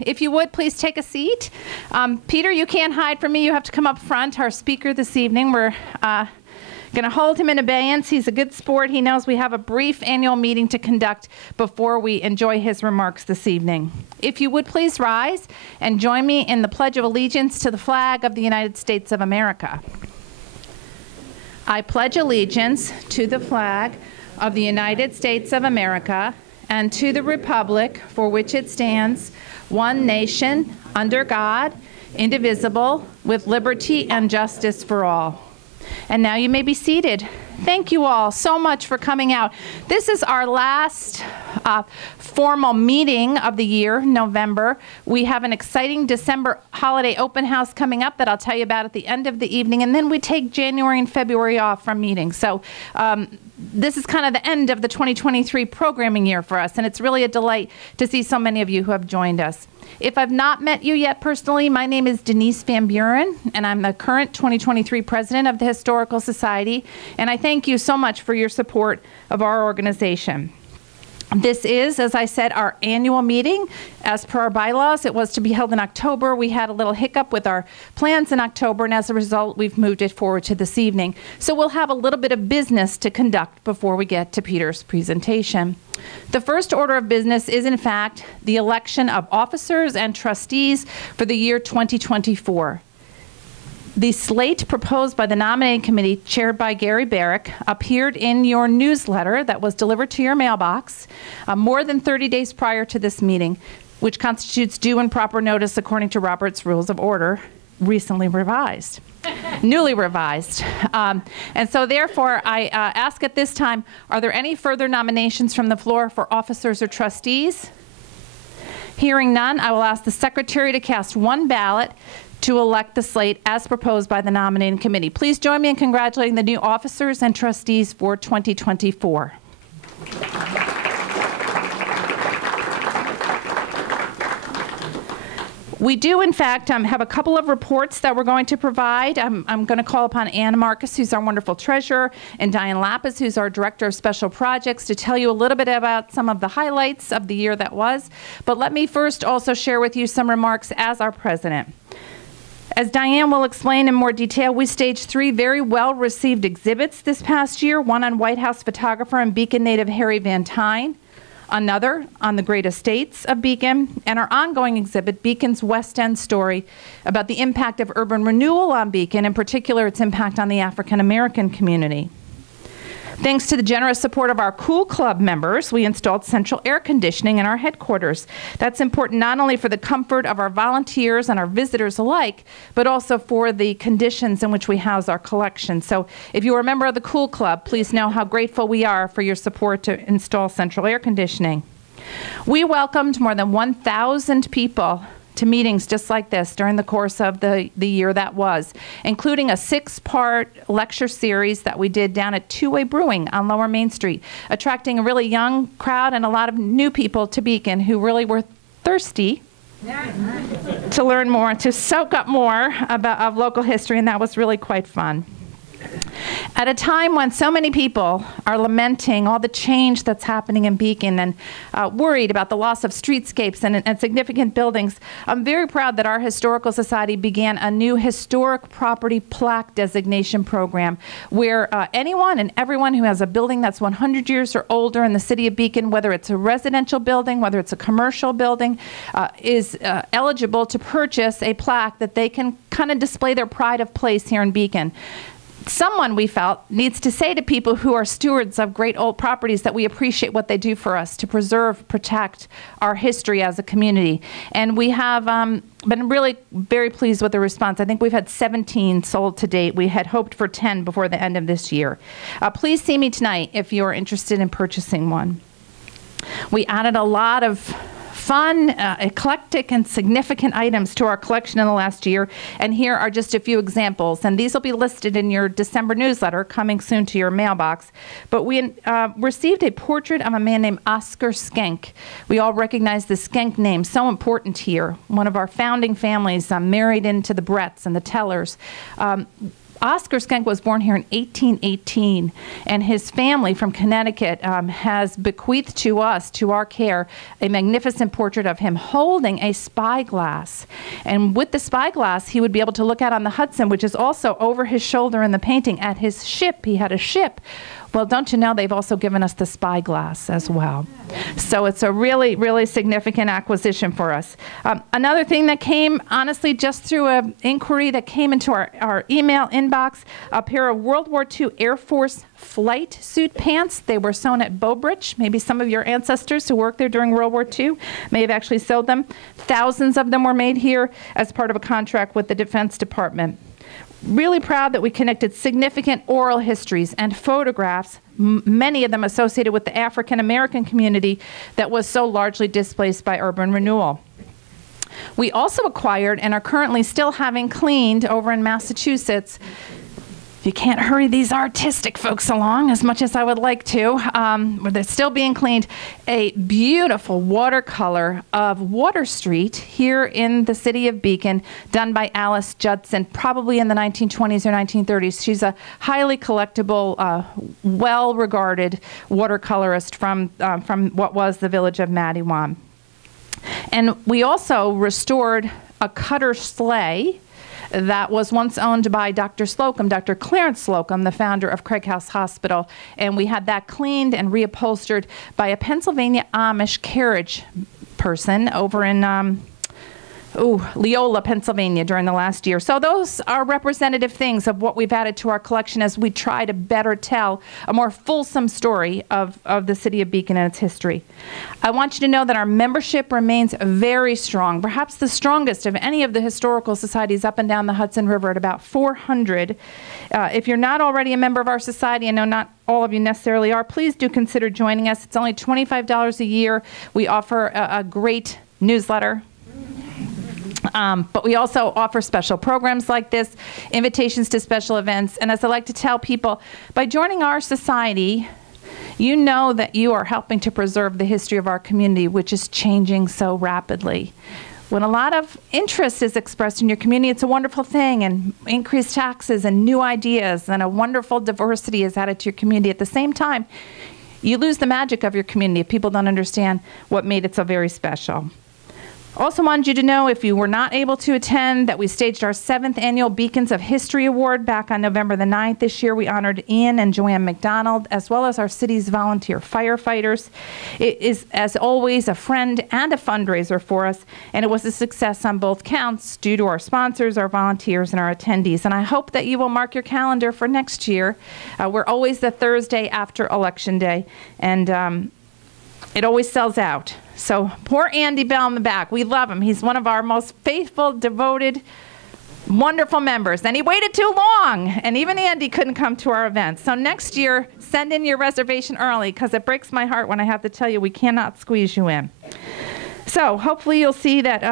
If you would, please take a seat. Peter, you can't hide from me. You have to come up front. Our speaker this evening, we're going to hold him in abeyance. He's a good sport. He knows we have a brief annual meeting to conduct before we enjoy his remarks this evening. If you would please rise and join me in the Pledge of Allegiance to the flag of the United States of America. I pledge allegiance to the flag of the United States of America and to the republic for which it stands, one nation, under God, indivisible, with liberty and justice for all. And now you may be seated. Thank you all so much for coming out. This is our last formal meeting of the year, November. We have an exciting December holiday open house coming up that I'll tell you about at the end of the evening, and then we take January and February off from meetings. So this is kind of the end of the 2023 programming year for us, and it's really a delight to see so many of you who have joined us. If I've not met you yet personally, my name is Denise Van Buren, and I'm the current 2023 president of the Historical Society, and I thank you so much for your support of our organization. This is, as I said, our annual meeting. As per our bylaws, it was to be held in October. We had a little hiccup with our plans in October, and as a result, we've moved it forward to this evening. So we'll have a little bit of business to conduct before we get to Peter's presentation. The first order of business is, in fact, the election of officers and trustees for the year 2024. The slate proposed by the nominating committee, chaired by Gary Barrick, appeared in your newsletter that was delivered to your mailbox more than 30 days prior to this meeting, which constitutes due and proper notice according to Robert's Rules of Order, recently revised, newly revised. And so therefore, I ask at this time, are there any further nominations from the floor for officers or trustees? Hearing none, I will ask the secretary to cast one ballot to elect the slate as proposed by the nominating committee. Please join me in congratulating the new officers and trustees for 2024. We do, in fact, have a couple of reports that we're going to provide. I'm going to call upon Anna Marcus, who's our wonderful treasurer, and Diane Lapis, who's our director of special projects, to tell you a little bit about some of the highlights of the year that was. But let me first also share with you some remarks as our president. As Diane will explain in more detail, we staged 3 very well-received exhibits this past year, one on White House photographer and Beacon native Harry Van Tyne, another on the great estates of Beacon, and our ongoing exhibit, Beacon's West End Story, about the impact of urban renewal on Beacon, in particular its impact on the African-American community. Thanks to the generous support of our Cool Club members, we installed central air conditioning in our headquarters. That's important not only for the comfort of our volunteers and our visitors alike, but also for the conditions in which we house our collection. So if you are a member of the Cool Club, please know how grateful we are for your support to install central air conditioning. We welcomed more than 1,000 people to meetings just like this during the course of the year that was, including a 6-part lecture series that we did down at Two Way Brewing on Lower Main Street, attracting a really young crowd and a lot of new people to Beacon who really were thirsty to learn more, to soak up more of local history, and that was really quite fun. At a time when so many people are lamenting all the change that's happening in Beacon and worried about the loss of streetscapes and significant buildings, I'm very proud that our Historical Society began a new historic property plaque designation program where anyone and everyone who has a building that's 100 years or older in the city of Beacon, whether it's a residential building, whether it's a commercial building, is eligible to purchase a plaque that they can kind of display their pride of place here in Beacon. Someone, we felt, needs to say to people who are stewards of great old properties that we appreciate what they do for us to preserve, protect our history as a community. And we have been really very pleased with the response. I think we've had 17 sold to date. We had hoped for 10 before the end of this year. Please see me tonight if you're interested in purchasing one. We added a lot of fun, eclectic, and significant items to our collection in the last year, and here are just a few examples. And these will be listed in your December newsletter, coming soon to your mailbox. But we received a portrait of a man named Oscar Schenck. We all recognize the Schenck name, so important here. One of our founding families married into the Bretts and the Tellers. Oscar Schenck was born here in 1818, and his family from Connecticut has bequeathed to us, to our care, a magnificent portrait of him holding a spyglass. And with the spyglass, he would be able to look out on the Hudson, which is also over his shoulder in the painting, at his ship. He had a ship. Well, don't you know they've also given us the spyglass as well. So it's a really, really significant acquisition for us. Another thing that came, honestly, just through an inquiry that came into our email inbox, a pair of World War II Air Force flight suit pants. They were sewn at Beaubridge. Maybe some of your ancestors who worked there during World War II may have actually sewed them. Thousands of them were made here as part of a contract with the Defense Department. Really proud that we connected significant oral histories and photographs, many of them associated with the African American community that was so largely displaced by urban renewal. We also acquired and are currently still having cleaned over in Massachusetts. You can't hurry these artistic folks along as much as I would like to. They're still being cleaned. A beautiful watercolor of Water Street here in the city of Beacon, done by Alice Judson, probably in the 1920s or 1930s. She's a highly collectible, well-regarded watercolorist from what was the village of Mattawan. And we also restored a cutter sleigh that was once owned by Dr. Slocum, Dr. Clarence Slocum, the founder of Craig House Hospital. And we had that cleaned and reupholstered by a Pennsylvania Amish carriage person over in Leola, Pennsylvania during the last year. So those are representative things of what we've added to our collection as we try to better tell a more fulsome story of the city of Beacon and its history. I want you to know that our membership remains very strong, perhaps the strongest of any of the historical societies up and down the Hudson River at about 400. If you're not already a member of our society, I know not all of you necessarily are, please do consider joining us. It's only $25 a year. We offer a great newsletter. But we also offer special programs like this, invitations to special events. And as I like to tell people, by joining our society, you know that you are helping to preserve the history of our community, which is changing so rapidly. When a lot of interest is expressed in your community, it's a wonderful thing, and increased taxes and new ideas and a wonderful diversity is added to your community. At the same time, you lose the magic of your community if people don't understand what made it so very special. Also wanted you to know, if you were not able to attend, that we staged our 7th annual Beacons of History Award back on November the 9th. This year we honored Ian and Joanne McDonald, as well as our city's volunteer firefighters. It is, as always, a friend and a fundraiser for us, and it was a success on both counts due to our sponsors, our volunteers, and our attendees. And I hope that you will mark your calendar for next year. We're always the Thursday after Election Day, and it always sells out. So poor Andy Bell in the back. We love him. He's one of our most faithful, devoted, wonderful members. And he waited too long. And even Andy couldn't come to our events. So next year, send in your reservation early, because it breaks my heart when I have to tell you we cannot squeeze you in. So hopefully you'll see that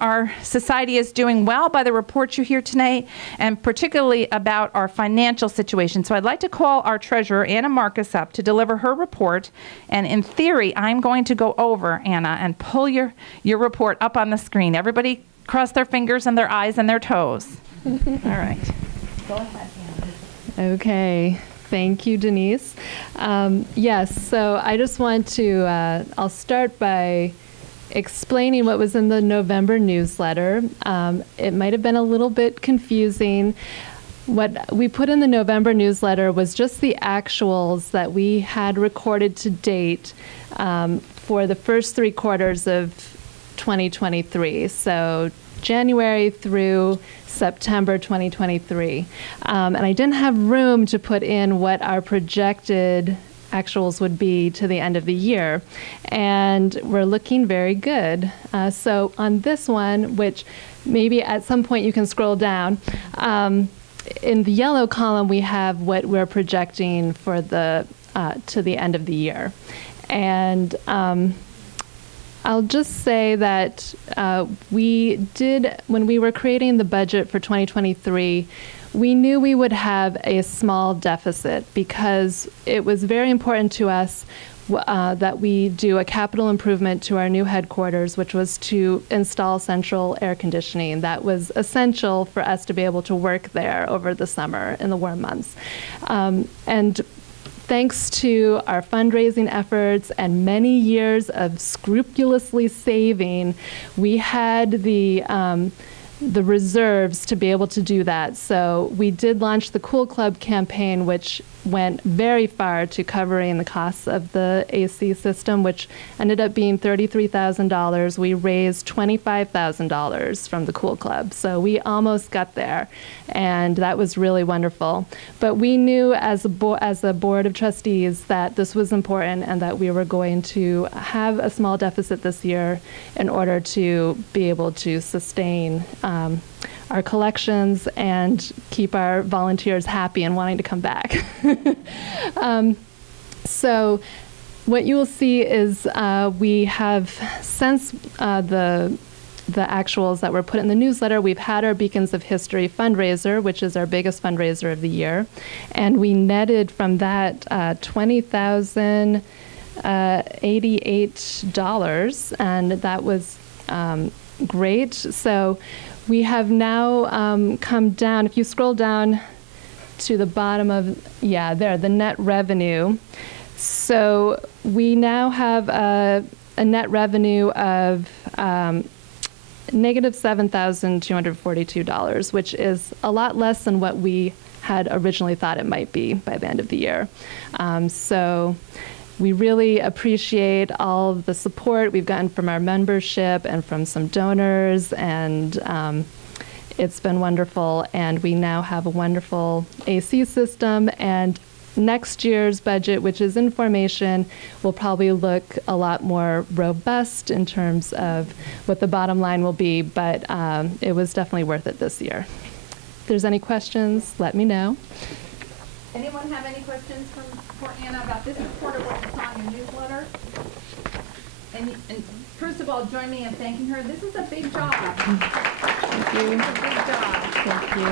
our society is doing well by the reports you hear tonight, and particularly about our financial situation. So I'd like to call our treasurer, Anna Marcus, up to deliver her report. And in theory, I'm going to go over, Anna, and pull your report up on the screen. Everybody cross their fingers and their eyes and their toes. All right. Go ahead, Anna. Okay. Thank you, Denise. Yes, so I just want to, I'll start by explaining what was in the November newsletter. It might have been a little bit confusing. What we put in the November newsletter was just the actuals that we had recorded to date for the first 3 quarters of 2023. So January through September 2023. And I didn't have room to put in what our projected actuals would be to the end of the year, and we're looking very good. So on this one, which maybe at some point you can scroll down, in the yellow column we have what we're projecting for the to the end of the year. And I'll just say that we did, when we were creating the budget for 2023, we knew we would have a small deficit because it was very important to us that we do a capital improvement to our new headquarters, which was to install central air conditioning. That was essential for us to be able to work there over the summer in the warm months. And thanks to our fundraising efforts and many years of scrupulously saving, we had the reserves to be able to do that. So we did launch the Cool Club campaign, which went very far to covering the costs of the AC system, which ended up being $33,000. We raised $25,000 from the Cool Club. So we almost got there, and that was really wonderful. But we knew as a board of trustees that this was important and that we were going to have a small deficit this year in order to be able to sustain our collections and keep our volunteers happy and wanting to come back. So what you will see is we have, since the actuals that were put in the newsletter, we've had our Beacons of History fundraiser, which is our biggest fundraiser of the year. And we netted from that $20,088, and that was great. So we have now come down, if you scroll down to the bottom of, the net revenue. So we now have a net revenue of negative $7,242, which is a lot less than what we had originally thought it might be by the end of the year. So we really appreciate all of the support we've gotten from our membership and from some donors, and it's been wonderful. And we now have a wonderful AC system, and next year's budget, which is in formation, will probably look a lot more robust in terms of what the bottom line will be, but it was definitely worth it this year. If there's any questions, let me know. Anyone have any questions for Anna about this report or what you saw in your newsletter? And first of all, join me in thanking her. This is a big job. Thank you. It's a big job. Thank you.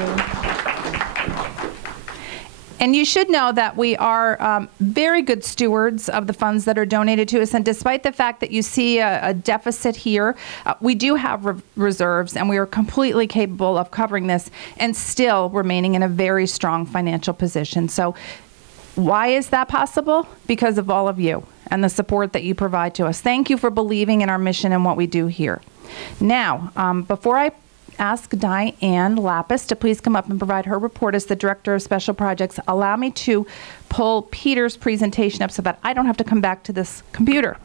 And you should know that we are very good stewards of the funds that are donated to us. And despite the fact that you see a deficit here, we do have reserves, and we are completely capable of covering this and still remaining in a very strong financial position. So why is that possible? Because of all of you and the support that you provide to us. Thank you for believing in our mission and what we do here. Now, before I ask Diane Lapis to please come up and provide her report as the Director of Special Projects, allow me to pull Peter's presentation up so that I don't have to come back to this computer.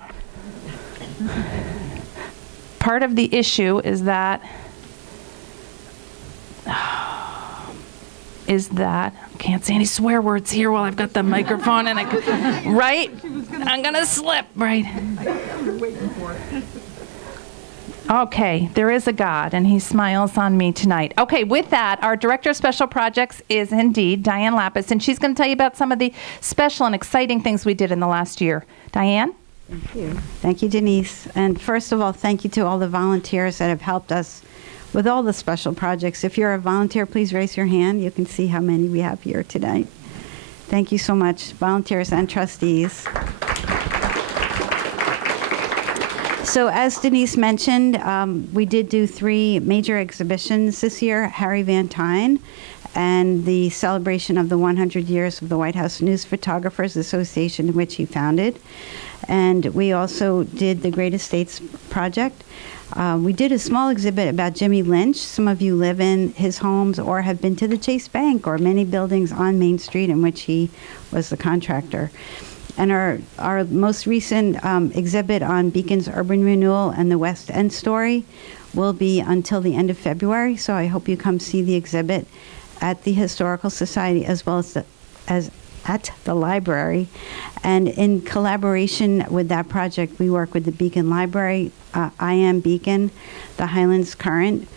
Part of the issue is that can't say any swear words here while I've got the microphone and right? I'm gonna slip, right? I'm waiting for it. Okay, there is a God, and he smiles on me tonight. Okay, with that, our Director of Special Projects is indeed Diane Lapis, and she's going to tell you about some of the special and exciting things we did in the last year. Diane? Thank you. Thank you, Denise. And first of all, thank you to all the volunteers that have helped us with all the special projects. If you're a volunteer, please raise your hand. You can see how many we have here today. Thank you so much, volunteers and trustees. So as Denise mentioned, we did do 3 major exhibitions this year: Harry Van Tyne and the celebration of the 100 years of the White House News Photographers Association, which he founded. And we also did the Great Estates Project. We did a small exhibit about Jimmy Lynch. Some of you live in his homes or have been to the Chase Bank or many buildings on Main Street in which he was the contractor. And our most recent exhibit on Beacon's urban renewal and the West End story will be until the end of February. So I hope you come see the exhibit at the Historical Society as well as at the library. And in collaboration with that project, we work with the Beacon Library, I Am Beacon, the Highlands Current.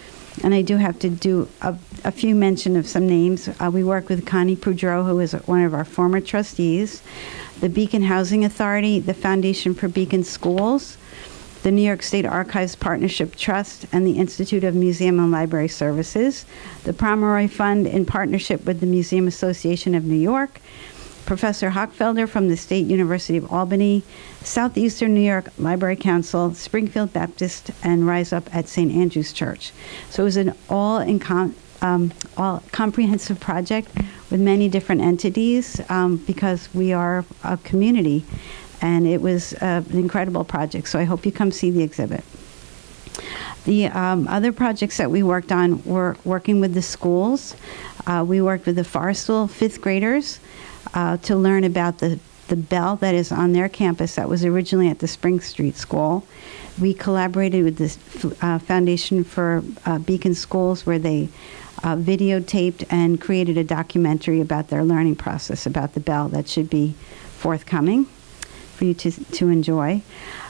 And I do have to do a few mention of some names. We work with Connie Poudreau, who is one of our former trustees, the Beacon Housing Authority, the Foundation for Beacon Schools, the New York State Archives Partnership Trust, and the Institute of Museum and Library Services, the Pomeroy Fund in partnership with the Museum Association of New York, Professor Hochfelder from the State University of Albany, Southeastern New York Library Council, Springfield Baptist, and Rise Up at St. Andrew's Church. So it was an all comprehensive project with many different entities because we are a community, and it was an incredible project. So I hope you come see the exhibit. The other projects that we worked on were working with the schools. We worked with the Forestville fifth graders to learn about the bell that is on their campus that was originally at the Spring Street School. We collaborated with the Foundation for Beacon Schools, where they videotaped and created a documentary about their learning process, about the bell that should be forthcoming for you to enjoy.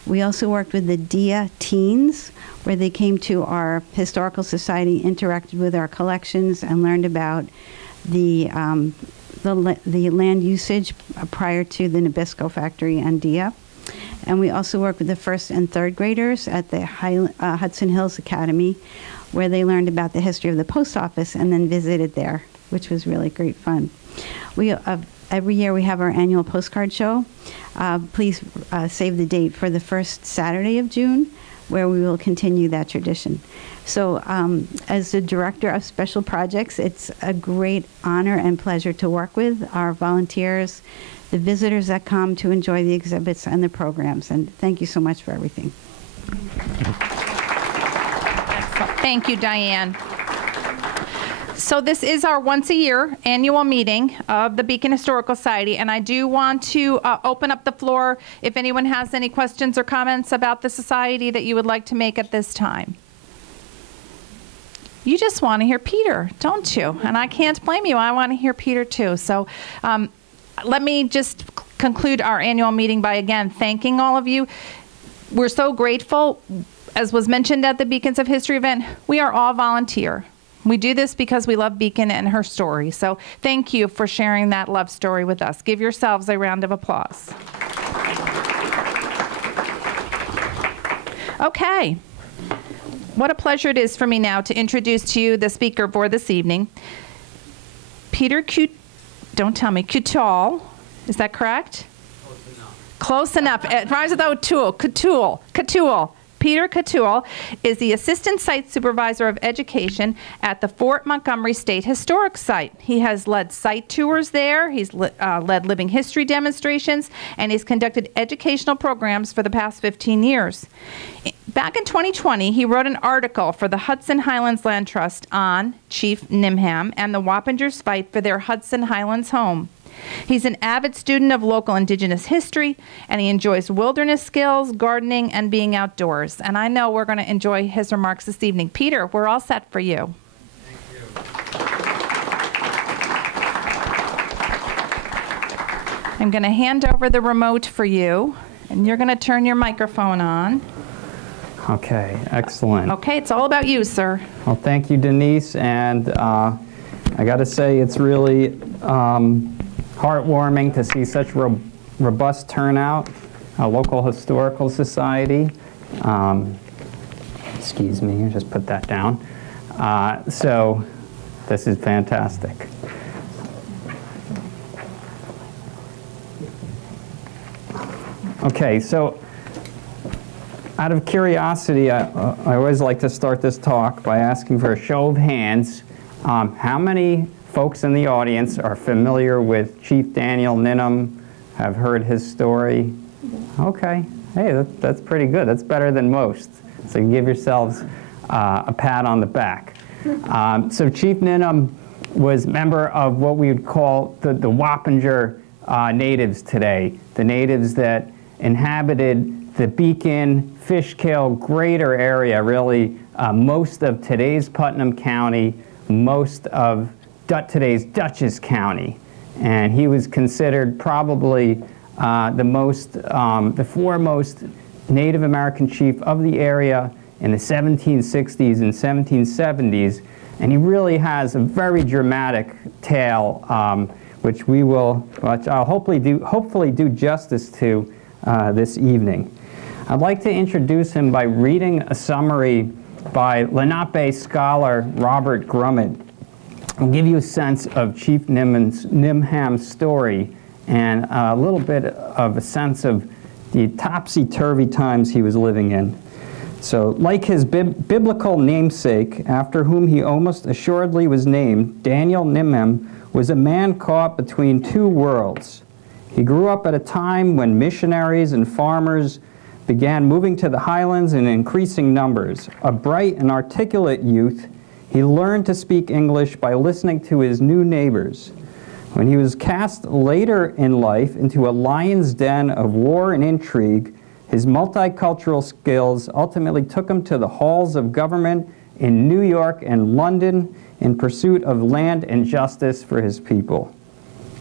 We also worked with the DIA teens, where they came to our Historical Society, interacted with our collections, and learned about the land usage prior to the Nabisco factory and DIA. And we also worked with the first and third graders at the Hudson Hills Academy, where they learned about the history of the post office and then visited there, which was really great fun. Every year we have our annual postcard show. Please save the date for the first Saturday of June, where we will continue that tradition. So as the Director of Special Projects, it's a great honor and pleasure to work with our volunteers, the visitors that come to enjoy the exhibits and the programs. And thank you so much for everything. Thank you, Diane. So this is our once-a-year annual meeting of the Beacon Historical Society, and I do want to open up the floor if anyone has any questions or comments about the society that you would like to make at this time. You just want to hear Peter, don't you? And I can't blame you. I want to hear Peter too. So let me just conclude our annual meeting by again thanking all of you. We're so grateful. As was mentioned at the Beacons of History event, we are all volunteer. We do this because we love Beacon and her story. So thank you for sharing that love story with us. Give yourselves a round of applause. Okay. What a pleasure it is for me now to introduce to you the speaker for this evening, Peter don't tell me, Coutul. Is that correct? Close enough. It rhymes with O'Toole. Coutul. Peter Coutul is the Assistant Site Supervisor of Education at the Fort Montgomery State Historic Site. He has led site tours there, he's led living history demonstrations, and he's conducted educational programs for the past 15 years. Back in 2020, he wrote an article for the Hudson Highlands Land Trust on Chief Nimham and the Wappingers' fight for their Hudson Highlands home. He's an avid student of local indigenous history, and he enjoys wilderness skills, gardening, and being outdoors. And I know we're going to enjoy his remarks this evening. Peter, we're all set for you. Thank you. I'm going to hand over the remote for you, and you're going to turn your microphone on. Okay, excellent. Okay, it's all about you, sir. Well, thank you, Denise. And I got to say, it's really heartwarming to see such robust turnout, a local historical society. Excuse me, just put that down. So this is fantastic. Okay, so out of curiosity, I always like to start this talk by asking for a show of hands. How many folks in the audience are familiar with Chief Daniel Nimham, have heard his story? Okay, hey, that's pretty good. That's better than most. So you give yourselves a pat on the back. So Chief Nimham was member of what we would call the Wappinger natives today, the natives that inhabited the Beacon, Fishkill, greater area, really most of today's Putnam County, most of today's Dutchess County. And he was considered probably the foremost Native American chief of the area in the 1760s and 1770s. And he really has a very dramatic tale, which I'll hopefully do justice to this evening. I'd like to introduce him by reading a summary by Lenape scholar Robert Grummett. I'll give you a sense of Chief Nimham's story and a little bit of a sense of the topsy-turvy times he was living in. So, like his biblical namesake, after whom he almost assuredly was named, Daniel Nimham was a man caught between two worlds. He grew up at a time when missionaries and farmers began moving to the highlands in increasing numbers. A bright and articulate youth, he learned to speak English by listening to his new neighbors. When he was cast later in life into a lion's den of war and intrigue, his multicultural skills ultimately took him to the halls of government in New York and London in pursuit of land and justice for his people.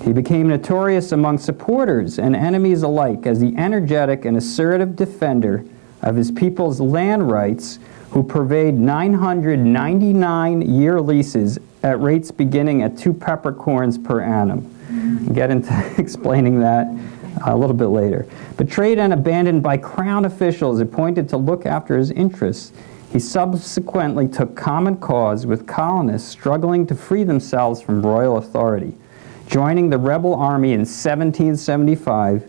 He became notorious among supporters and enemies alike as the energetic and assertive defender of his people's land rights, who purveyed 999-year leases at rates beginning at 2 peppercorns per annum. I'll get into explaining that a little bit later. Betrayed and abandoned by Crown officials appointed to look after his interests, he subsequently took common cause with colonists struggling to free themselves from royal authority. Joining the rebel army in 1775,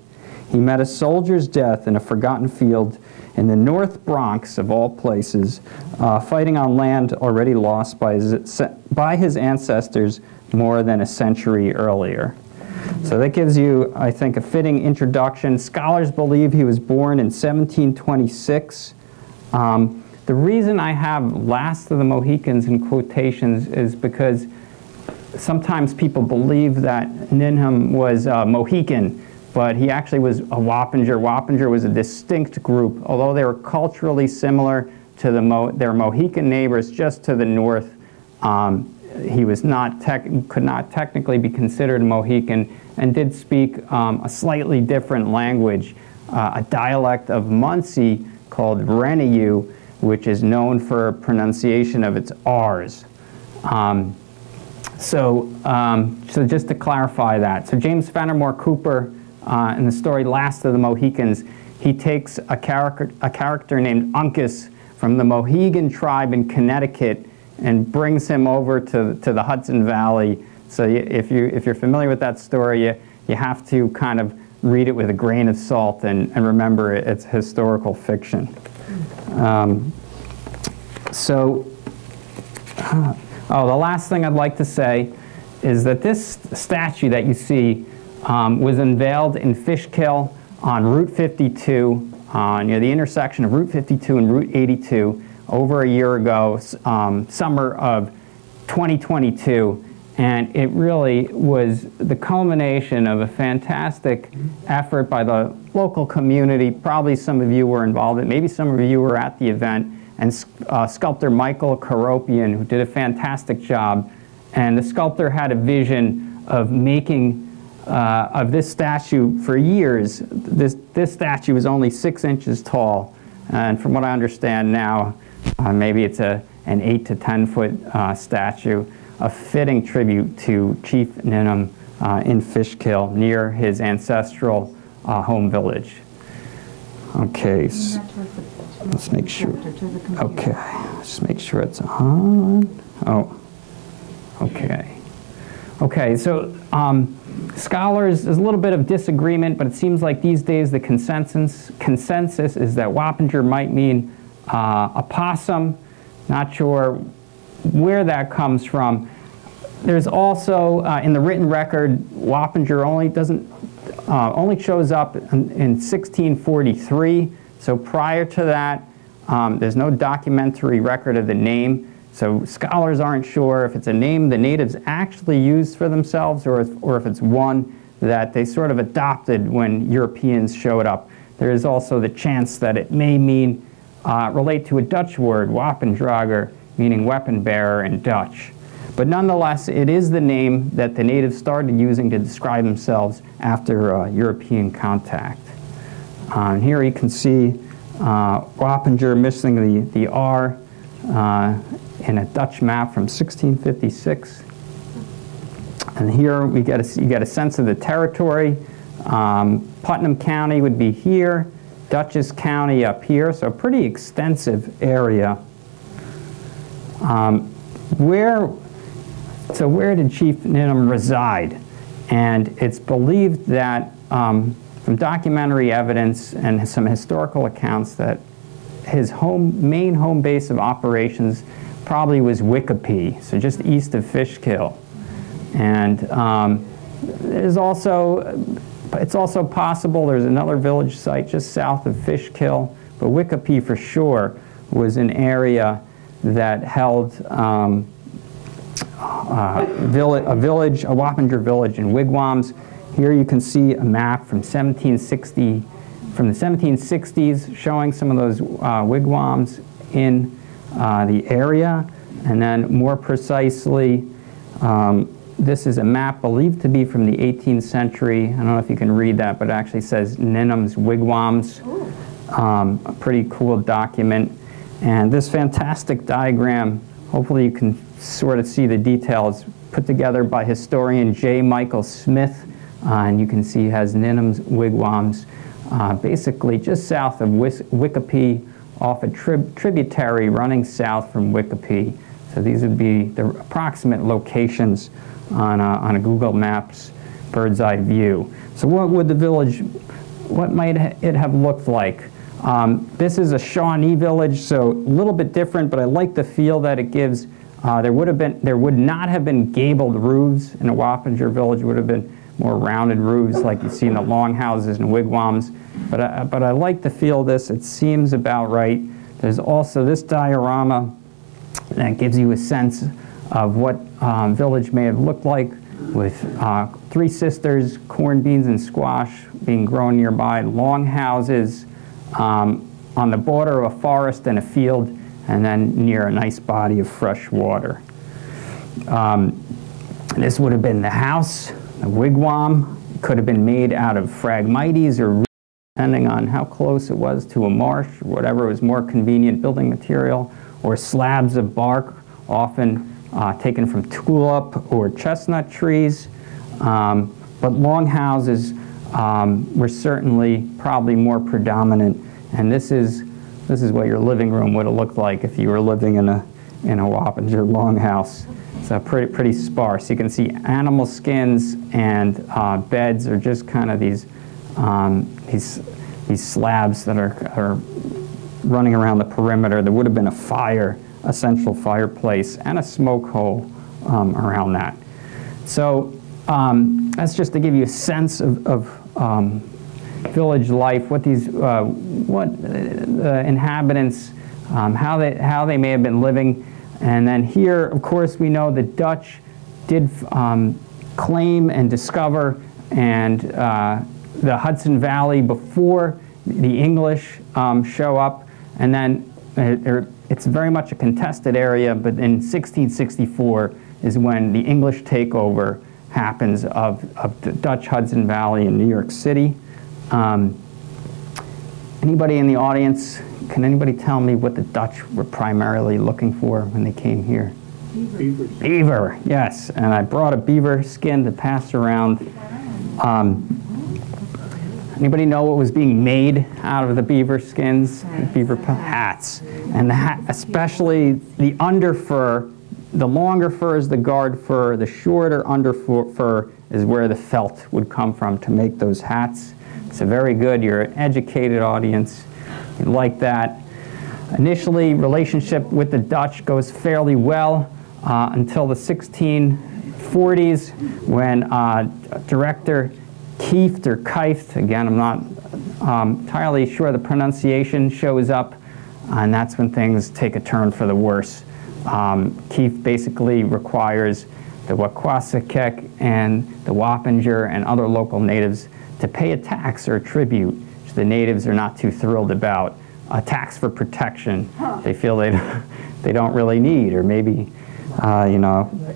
he met a soldier's death in a forgotten field in the North Bronx, of all places, fighting on land already lost by his ancestors more than a century earlier. So that gives you, I think, a fitting introduction. Scholars believe he was born in 1726. The reason I have Last of the Mohicans in quotations is because sometimes people believe that Nimham was Mohican, but he actually was a Wappinger. Wappinger was a distinct group. Although they were culturally similar to their Mohican neighbors just to the north, he was could not technically be considered a Mohican, and did speak a slightly different language, a dialect of Muncie called Renneau, which is known for pronunciation of its R's. So just to clarify that, so James Fenimore Cooper, in the story Last of the Mohicans, he takes a character named Uncas from the Mohegan tribe in Connecticut and brings him over to the Hudson Valley. So if you're familiar with that story, you have to kind of read it with a grain of salt and remember it's historical fiction. The last thing I'd like to say is that this statue that you see was unveiled in Fishkill on Route 52, near the intersection of Route 52 and Route 82, over a year ago, summer of 2022. And it really was the culmination of a fantastic effort by the local community. Probably some of you were involved in it. Maybe some of you were at the event. And sculptor Michael Karopian, who did a fantastic job. And the sculptor had a vision of making of this statue for years. This statue was only 6 inches tall. And from what I understand now, maybe it's an 8 to 10 foot statue, a fitting tribute to Chief Nimham in Fishkill, near his ancestral home village. Okay, so let's make sure. Okay, let's make sure it's on. Oh, okay. Okay, so scholars, there's a little bit of disagreement, but it seems like these days the consensus is that Wappinger might mean a possum. Not sure where that comes from. There's also, in the written record, Wappinger only shows up in 1643. So prior to that, there's no documentary record of the name. So scholars aren't sure if it's a name the natives actually used for themselves, or if it's one that they sort of adopted when Europeans showed up. There is also the chance that it may mean relate to a Dutch word, wapendrager, meaning weapon bearer in Dutch. But nonetheless, it is the name that the natives started using to describe themselves after European contact. Here you can see Wappinger missing the R in a Dutch map from 1656. And here you get a sense of the territory. Putnam County would be here, Dutchess County up here, so a pretty extensive area. Where did Chief Nimham reside? And it's believed that from documentary evidence and some historical accounts that his main home base of operations probably was Wickapee, so just east of Fishkill. And it's also possible there's another village site just south of Fishkill, but Wickapee for sure was an area that held a Wappinger village in wigwams. Here you can see a map from the 1760s showing some of those wigwams in the area. And then more precisely, this is a map believed to be from the 18th century. I don't know if you can read that, but it actually says Nimham's Wigwams. A pretty cool document. And this fantastic diagram, hopefully you can sort of see the details, put together by historian J. Michael Smith. And you can see it has Nimham's Wigwams basically just south of Wickapee, off a tributary running south from Wickapee. So these would be the approximate locations on a Google Maps bird's eye view. So what would the village, what might it have looked like? This is a Shawnee village, so a little bit different, but I like the feel that it gives. There would not have been gabled roofs in a Wappinger village. It would have been more rounded roofs like you see in the longhouses and wigwams. But I like the feel of this. It seems about right. There's also this diorama that gives you a sense of what village may have looked like, with 3 sisters, corn, beans, and squash being grown nearby, long houses on the border of a forest and a field, and then near a nice body of fresh water. This would have been the house. The wigwam could have been made out of phragmites, or depending on how close it was to a marsh, or whatever was more convenient building material, or slabs of bark, often taken from tulip or chestnut trees. But long houses were certainly probably more predominant, and this is what your living room would have looked like if you were living in a Wappinger longhouse. So pretty sparse. You can see animal skins and beds are just kind of these slabs that are running around the perimeter. There would have been a central fireplace, and a smoke hole around that. So that's just to give you a sense of village life, what the inhabitants, how they may have been living. And then here, of course, we know the Dutch did claim and discover the Hudson Valley before the English show up. And then it's very much a contested area, but in 1664 is when the English takeover happens of the Dutch Hudson Valley in New York City. Anybody in the audience, can anybody tell me what the Dutch were primarily looking for when they came here? Beaver. Beaver, yes. And I brought a beaver skin to pass around. Anybody know what was being made out of the beaver skins? Beaver hats. And the hat, especially the under fur, the longer fur is the guard fur, the shorter under fur is where the felt would come from to make those hats. So very good. You're an educated audience. You like that. Initially, relationship with the Dutch goes fairly well until the 1640s, when director Kieft or Kieft, again, I'm not entirely sure the pronunciation, shows up, and that's when things take a turn for the worse. Kieft basically requires the Wecquaesgeek and the Wappinger and other local natives to pay a tax or a tribute, which the natives are not too thrilled about. A tax for protection they feel they don't really need, or maybe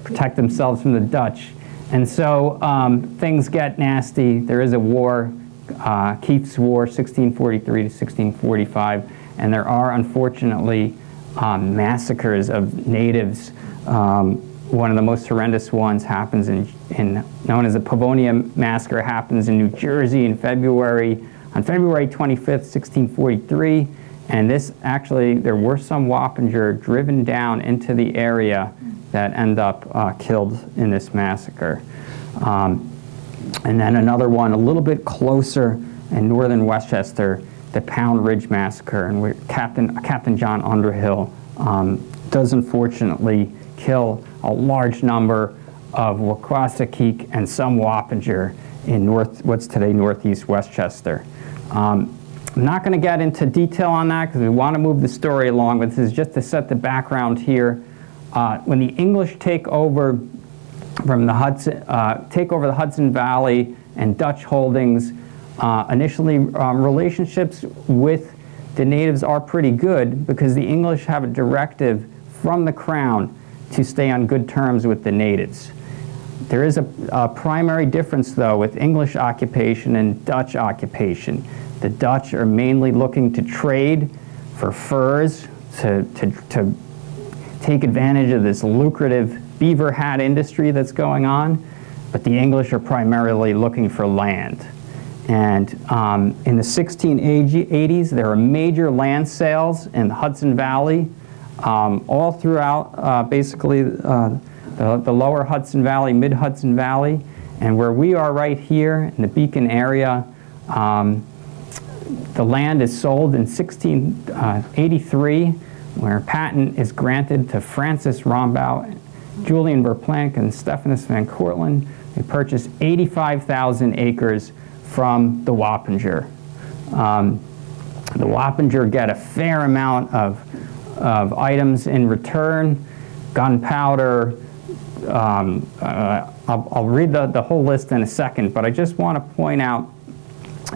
protect themselves from the Dutch. And so things get nasty. There is a war, Kieft's War, 1643 to 1645, and there are unfortunately massacres of natives. One of the most horrendous ones happens known as the Pavonia Massacre, happens in New Jersey on February 25th, 1643. And this actually, there were some Wappinger driven down into the area that end up killed in this massacre. And then another one a little bit closer in northern Westchester, the Pound Ridge Massacre, and where Captain John Underhill does unfortunately kill a large number of Waquasakeek and some Wappinger in what's today northeast Westchester. I'm not going to get into detail on that because we want to move the story along, but this is just to set the background here. When the English take over from the Hudson Valley and Dutch holdings, initially relationships with the natives are pretty good because the English have a directive from the Crown to stay on good terms with the natives. There is a primary difference, though, with English occupation and Dutch occupation. The Dutch are mainly looking to trade for furs, to take advantage of this lucrative beaver hat industry that's going on, but the English are primarily looking for land. And in the 1680s, there are major land sales in the Hudson Valley, all throughout basically the lower Hudson Valley, mid-Hudson Valley, and where we are right here in the Beacon area, the land is sold in 1683, where a patent is granted to Francis Rombaut, Julian Verplanck, and Stephanus Van Cortlandt. They purchased 85,000 acres from the Wappinger. The Wappinger get a fair amount of items in return, gunpowder. I'll read the whole list in a second, but I just want to point out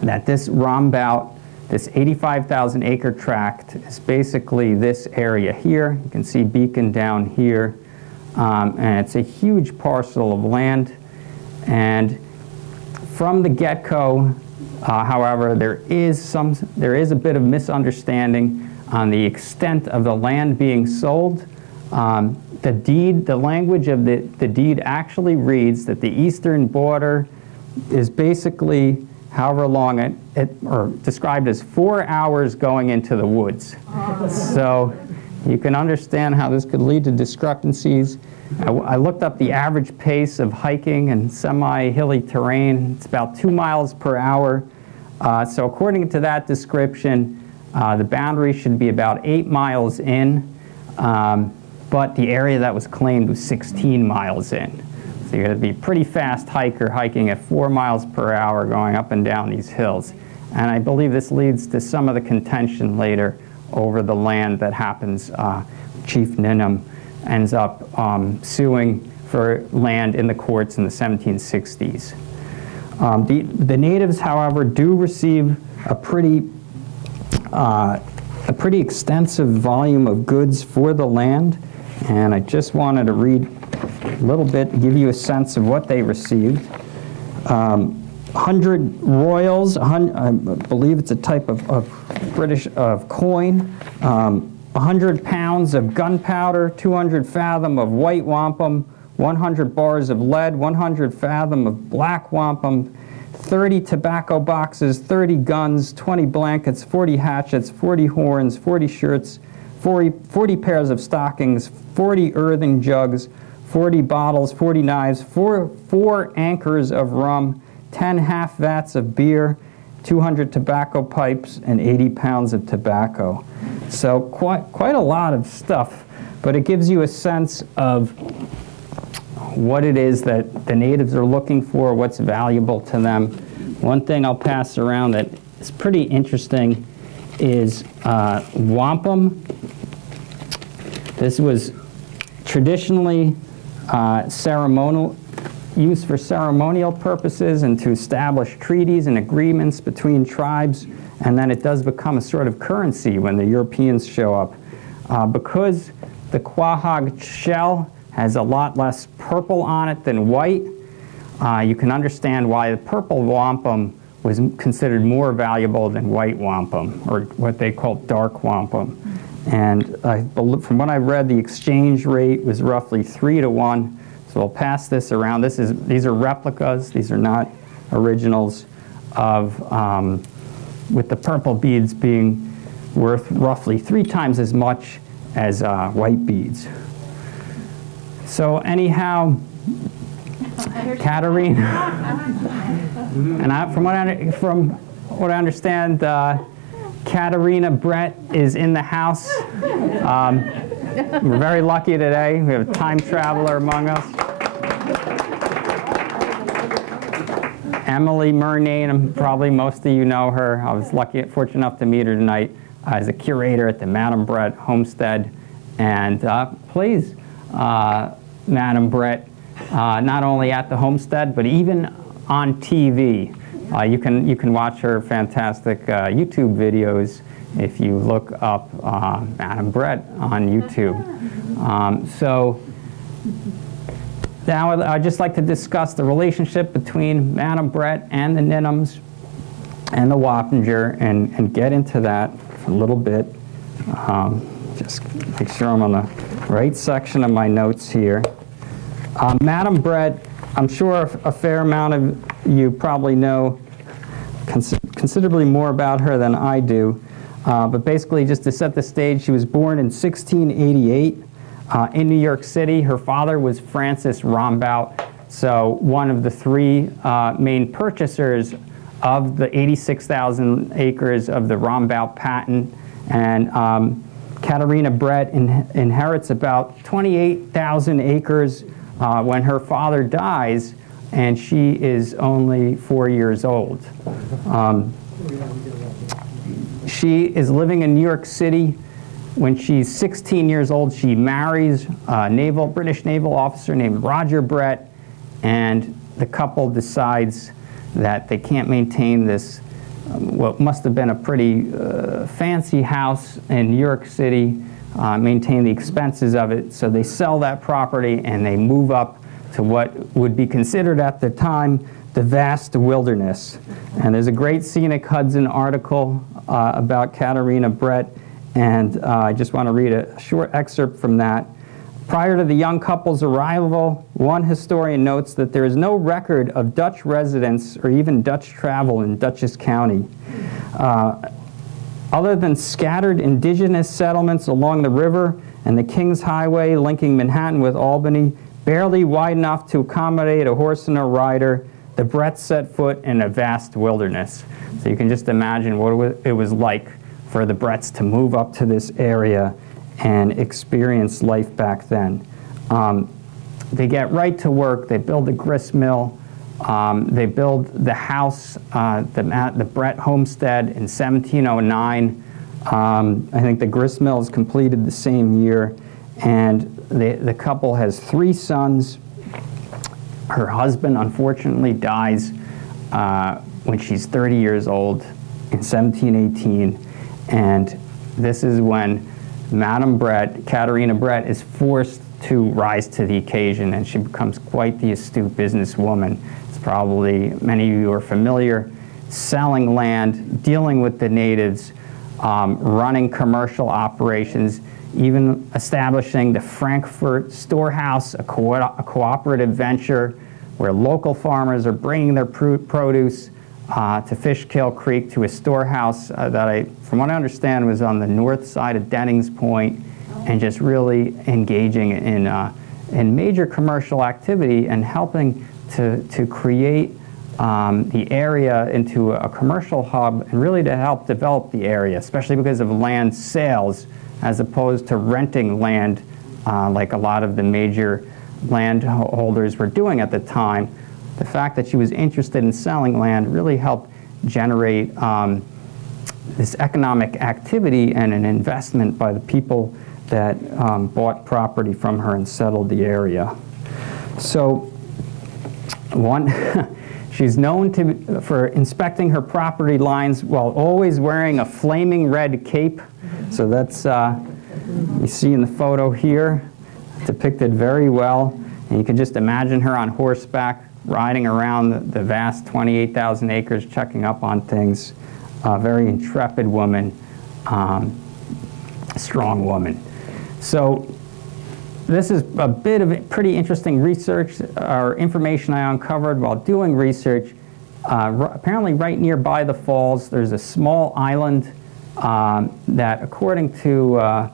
that this Rombaut, this 85,000 acre tract, is basically this area here. You can see Beacon down here, and it's a huge parcel of land. And from the get-go, however, there is a bit of misunderstanding on the extent of the land being sold. The language of the deed actually reads that the eastern border is basically however long or described as 4 hours going into the woods. So you can understand how this could lead to discrepancies. I looked up the average pace of hiking and semi-hilly terrain. It's about 2 miles per hour. So according to that description, the boundary should be about 8 miles in, but the area that was claimed was 16 miles in. So you're going to be a pretty fast hiker hiking at 4 miles per hour going up and down these hills. And I believe this leads to some of the contention later over the land that happens. Chief Nimham ends up suing for land in the courts in the 1760s. The natives, however, do receive a pretty extensive volume of goods for the land, and I just wanted to read a little bit to give you a sense of what they received. 100 royals, I believe it's a type of British coin, 100 pounds of gunpowder, 200 fathom of white wampum, 100 bars of lead, 100 fathom of black wampum, 30 tobacco boxes, 30 guns, 20 blankets, 40 hatchets, 40 horns, 40 shirts, 40 pairs of stockings, 40 earthen jugs, 40 bottles, 40 knives, 4 anchors of rum, 10 half vats of beer, 200 tobacco pipes, and 80 pounds of tobacco. So quite a lot of stuff, but it gives you a sense of what it is that the natives are looking for, what's valuable to them. One thing I'll pass around that is pretty interesting is wampum. This was traditionally used for ceremonial purposes and to establish treaties and agreements between tribes, and then it does become a sort of currency when the Europeans show up. Because the quahog shell has a lot less purple on it than white, you can understand why the purple wampum was considered more valuable than white wampum, or what they call dark wampum. And from what I read, the exchange rate was roughly 3 to 1. So we'll pass this around. These are replicas. These are not originals of, with the purple beads being worth roughly 3 times as much as white beads. So anyhow, Katerina, and from what I understand, Katerina Brett is in the house. We're very lucky today. We have a time traveler among us. Emily Murnane, probably most of you know her. I was fortunate enough to meet her tonight as a curator at the Madam Brett Homestead. And please, Madam Brett, not only at the homestead, but even on TV. You can watch her fantastic YouTube videos if you look up Madam Brett on YouTube. So now I'd just like to discuss the relationship between Madam Brett and the Nimhams and the Wappinger and get into that a little bit. Just make sure I'm on the right section of my notes here. Madam Brett, I'm sure a fair amount of you probably know considerably more about her than I do. But basically, just to set the stage, she was born in 1688 in New York City. Her father was Francis Rombaut, so one of the three main purchasers of the 86,000 acres of the Rombaut patent. And Katerina Brett inherits about 28,000 acres when her father dies, and she is only 4 years old. She is living in New York City. When she's 16 years old, she marries a British naval officer named Roger Brett, and the couple decides that they can't maintain this, what must have been a pretty fancy house in New York City, maintain the expenses of it, so they sell that property and they move up to what would be considered at the time the vast wilderness. And there's a great Scenic Hudson article about Katerina Brett, and I just want to read a short excerpt from that. Prior to the young couple's arrival, one historian notes that there is no record of Dutch residence or even Dutch travel in Dutchess County. Other than scattered indigenous settlements along the river and the King's Highway linking Manhattan with Albany, barely wide enough to accommodate a horse and a rider, the Bretts set foot in a vast wilderness. So you can just imagine what it was like for the Bretts to move up to this area and experience life back then. They get right to work. They build a grist mill. They build the house, the Brett homestead in 1709. I think the grist mill is completed the same year. And the couple has 3 sons. Her husband, unfortunately, dies when she's 30 years old in 1718. And this is when Madam Brett, Katerina Brett, is forced to rise to the occasion, and she becomes quite the astute businesswoman. It's probably, many of you are familiar, selling land, dealing with the natives, running commercial operations, even establishing the Frankfurt Storehouse, a cooperative venture where local farmers are bringing their produce to Fishkill Creek to a storehouse that from what I understand, was on the north side of Dennings Point, and just really engaging in major commercial activity and helping to create the area into a commercial hub, and really to help develop the area, especially because of land sales, as opposed to renting land like a lot of the major landholders were doing at the time. The fact that she was interested in selling land really helped generate this economic activity and an investment by the people that bought property from her and settled the area. So she's known for inspecting her property lines while always wearing a flaming red cape. So that's, you see in the photo here, depicted very well. And you can just imagine her on horseback, riding around the vast 28,000 acres, checking up on things. A very intrepid woman, strong woman. So this is a bit of pretty interesting research or information I uncovered while doing research. Apparently right nearby the falls, there's a small island that, according to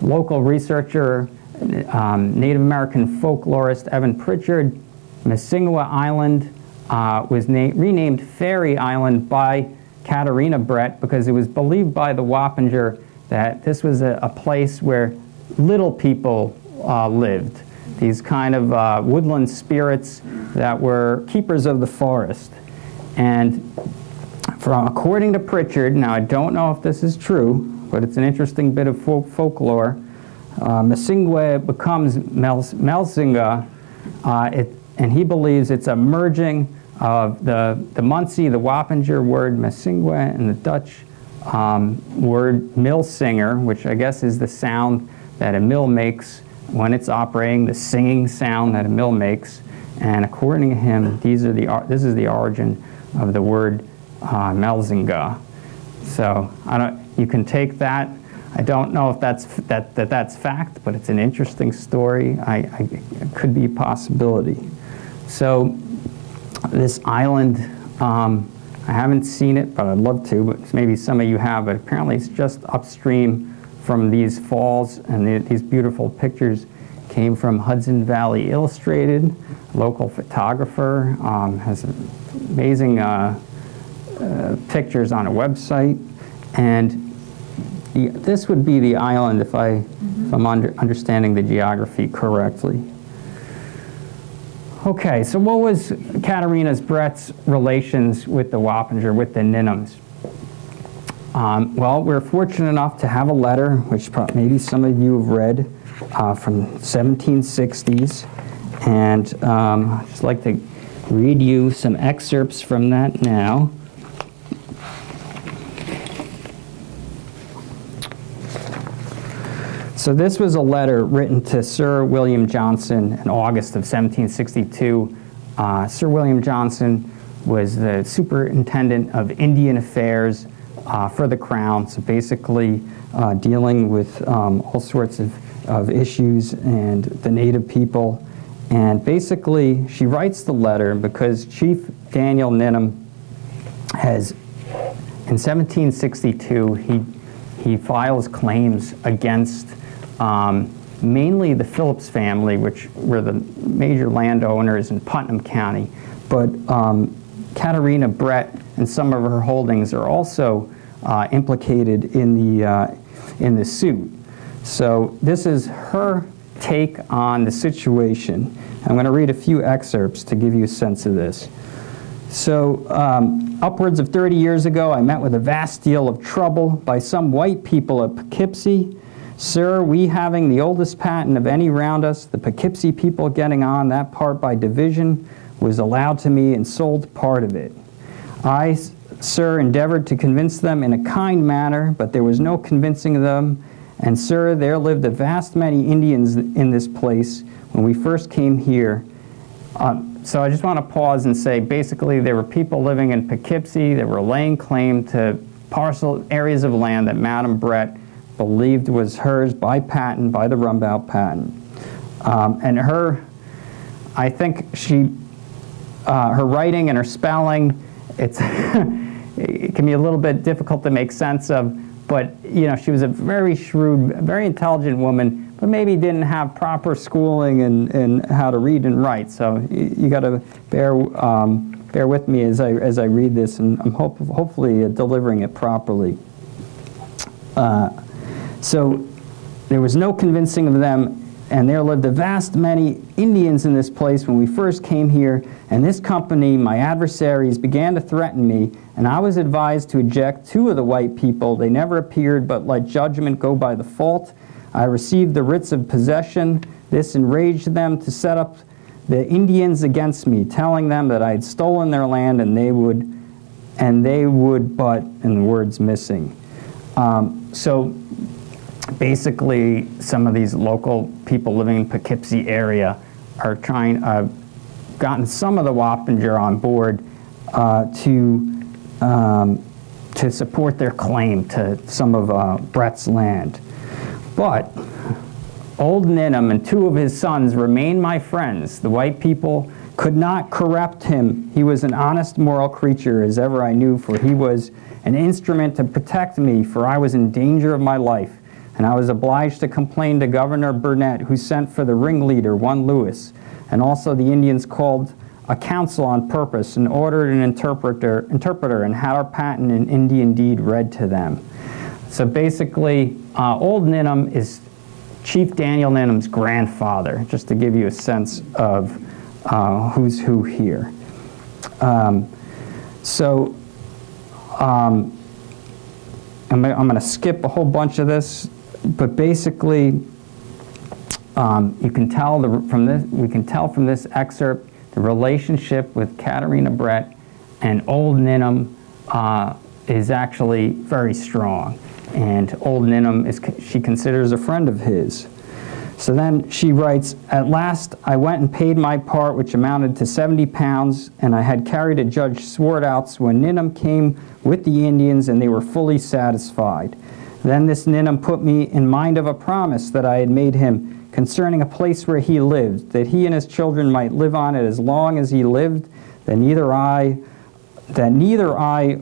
local researcher, Native American folklorist Evan Pritchard, Missingwa Island was renamed Fairy Island by Katarina Brett because it was believed by the Wappinger that this was a place where little people lived. These kind of woodland spirits that were keepers of the forest. And according to Pritchard, now I don't know if this is true, but it's an interesting bit of folklore, Missingwa becomes Melzinga, and he believes it's a merging of the Munsee, the Wappinger word Missingwa, and the Dutch word mill singer, which I guess is the sound that a mill makes when it's operating, the singing sound that a mill makes. And according to him, this is the origin of the word Melzinga. So you can take that. I don't know if that's fact, but it's an interesting story. It could be a possibility. So this island, I haven't seen it, but I'd love to, but maybe some of you have. But apparently it's just upstream from these falls, and these beautiful pictures came from Hudson Valley Illustrated, local photographer, has amazing pictures on a website. And this would be the island if I'm understanding the geography correctly. Okay, so what was Katarina Brett's relations with the Wappinger, with the Nimhams? Well, we're fortunate enough to have a letter, which maybe some of you have read, from 1760s. And I'd just like to read you some excerpts from that now. So this was a letter written to Sir William Johnson in August of 1762. Sir William Johnson was the superintendent of Indian affairs for the Crown, so basically dealing with all sorts of issues and the native people. And basically, she writes the letter because Chief Daniel Nimham has, in 1762, he files claims against mainly the Phillips family, which were the major landowners in Putnam County. But Katarina Brett and some of her holdings are also implicated in the suit. So this is her take on the situation. I'm going to read a few excerpts to give you a sense of this. So upwards of 30 years ago, I met with a vast deal of trouble by some white people at Poughkeepsie. Sir, we having the oldest patent of any round us, the Poughkeepsie people getting on that part by division, was allowed to me and sold part of it. I, sir, endeavored to convince them in a kind manner, but there was no convincing them. And sir, there lived a vast many Indians in this place when we first came here. So I just want to pause and say, basically, there were people living in Poughkeepsie that were laying claim to parcel areas of land that Madam Brett believed was hers by patent, by the Rumbout patent. And I think her writing and her spelling, it can be a little bit difficult to make sense of, but she was a very shrewd, very intelligent woman, but maybe didn't have proper schooling in how to read and write. So you got to bear with me as I read this, and I'm hopefully delivering it properly. So there was no convincing of them, and there lived a vast many Indians in this place when we first came here, and this company, my adversaries, began to threaten me, and I was advised to eject 2 of the white people. They never appeared, but let judgment go by the fault. I received the writs of possession. This enraged them to set up the Indians against me, telling them that I had stolen their land, and they would but, and the word's missing. So basically, some of these local people living in Poughkeepsie area are gotten some of the Wappinger on board to support their claim to some of Brett's land. But old Nimham and 2 of his sons remain my friends. The white people could not corrupt him. He was an honest, moral creature as ever I knew, for he was an instrument to protect me, for I was in danger of my life. And I was obliged to complain to Governor Burnett, who sent for the ringleader, one Lewis. and also the Indians called a council on purpose and ordered an interpreter and had our patent in Indian deed read to them. So basically, Old Nimham is Chief Daniel Nimham's grandfather, just to give you a sense of who's who here. I'm going to skip a whole bunch of this, but basically, we can tell from this excerpt the relationship with Katarina Brett and Old Nimham is actually very strong. And Old Nimham she considers a friend of his. So then she writes, "At last I went and paid my part, which amounted to 70 pounds, and I had carried to Judge Swarthout's when Nimham came with the Indians, and they were fully satisfied. Then this Nimham put me in mind of a promise that I had made him concerning a place where he lived, that he and his children might live on it as long as he lived, that neither I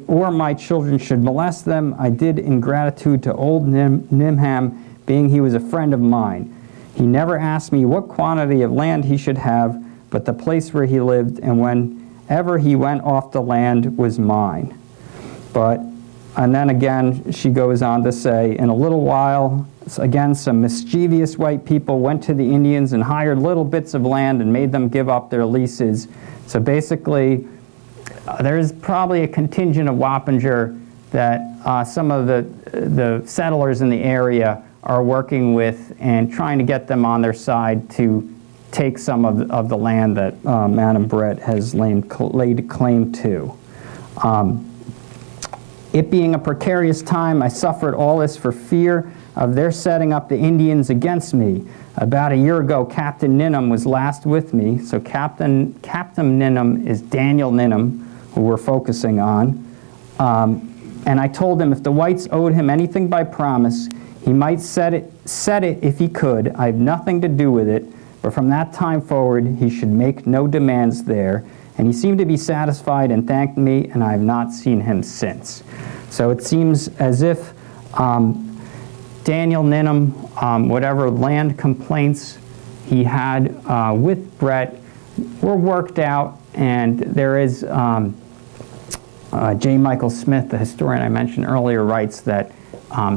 or my children should molest them. I did in gratitude to Old Nimham, being he was a friend of mine. He never asked me what quantity of land he should have, but the place where he lived, and whenever he went off the land was mine." And then again, she goes on to say, "In a little while, again, some mischievous white people went to the Indians and hired little bits of land and made them give up their leases." So basically, there's probably a contingent of Wappinger that some of the settlers in the area are working with and trying to get them on their side to take some of the land that Madam Brett has laid claim to. It being a precarious time, I suffered all this for fear of their setting up the Indians against me. About a year ago, Captain Nimham was last with me. So Captain Nimham is Daniel Nimham, who we're focusing on. And I told him if the whites owed him anything by promise, he might set it if he could. I have nothing to do with it, but from that time forward, he should make no demands there. And he seemed to be satisfied and thanked me, and I have not seen him since. So it seems as if Daniel Nimham, whatever land complaints he had with Brett were worked out, and there is J. Michael Smith, the historian I mentioned earlier, writes that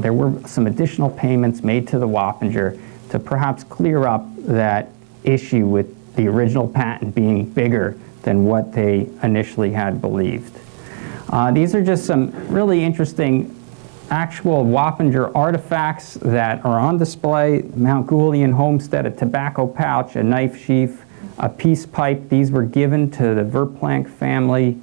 there were some additional payments made to the Wappinger to perhaps clear up that issue with the original patent being bigger than what they initially had believed. These are just some really interesting actual Wappinger artifacts that are on display. Mount Goulian homestead, a tobacco pouch, a knife sheath, a peace pipe. These were given to the Verplanck family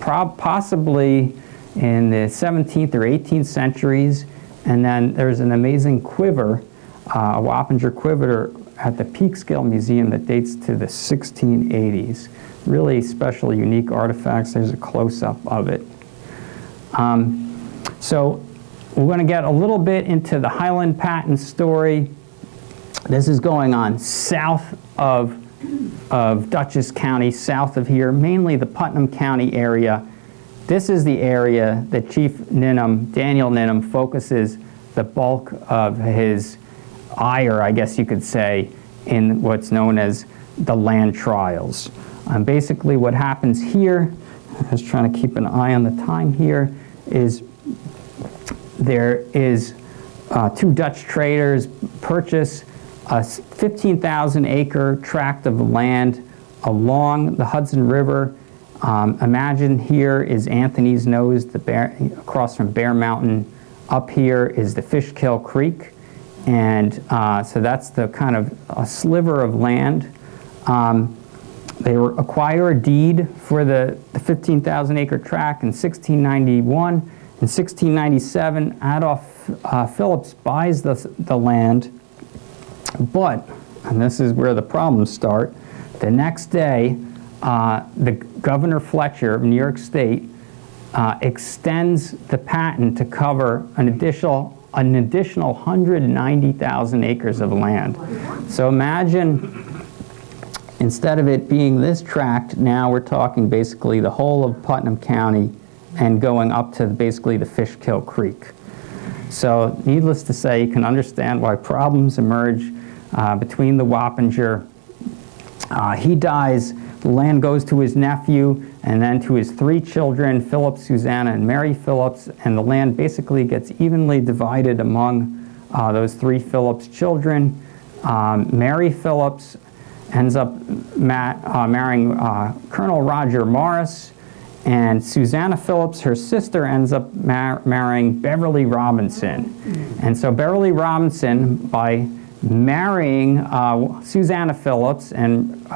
possibly in the 17th or 18th centuries. And then there's an amazing quiver, a Wappinger quiver at the Peekskill Museum that dates to the 1680s. Really special, unique artifacts. There's a close-up of it. So we're going to get a little bit into the Highland patent story. This is going on south of Dutchess County, south of here, mainly the Putnam County area. This is the area that Chief Nimham, Daniel Nimham, focuses the bulk of his ire, I guess you could say, in what's known as the land trials. Basically what happens here, I was trying to keep an eye on the time here, is there is two Dutch traders purchase a 15,000 acre tract of land along the Hudson River. Imagine here is Anthony's Nose, across from Bear Mountain. Up here is the Fishkill Creek. And so that's the kind of a sliver of land. They acquire a deed for the 15,000 acre tract in 1691. In 1697, Adolph Phillips buys the land, but, and this is where the problems start, the next day, the Governor Fletcher of New York State extends the patent to cover an additional 190,000 acres of land. So imagine, instead of it being this tract, now we're talking basically the whole of Putnam County and going up to basically the Fishkill Creek. So needless to say, you can understand why problems emerge between the Wappinger He dies, the land goes to his nephew, and then to his 3 children, Philip, Susanna, and Mary Phillips, and the land basically gets evenly divided among those 3 Phillips children. Mary Phillips ends up marrying Colonel Roger Morris, and Susanna Phillips, her sister, ends up marrying Beverly Robinson. And so Beverly Robinson, by marrying Susanna Phillips, and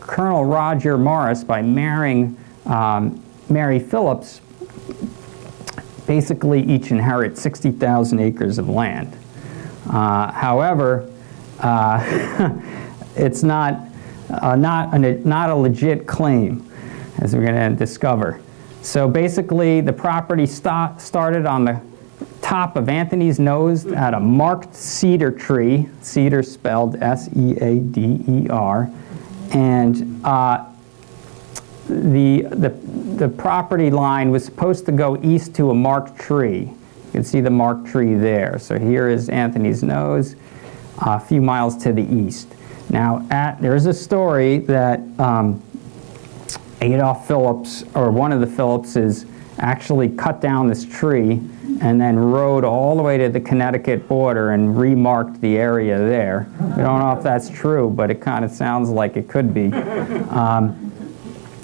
Colonel Roger Morris, by marrying Mary Phillips, basically each inherit 60,000 acres of land. However, it's not a legit claim, as we're going to discover. So basically, the property started on the top of Anthony's nose at a marked cedar tree, cedar spelled S-E-A-D-E-R, and the property line was supposed to go east to a marked tree. You can see the marked tree there. So here is Anthony's nose, a few miles to the east. Now, there's a story that Adolph Phillips, or one of the Phillipses, actually cut down this tree and then rode all the way to the Connecticut border and remarked the area there. We don't know if that's true, but it kind of sounds like it could be.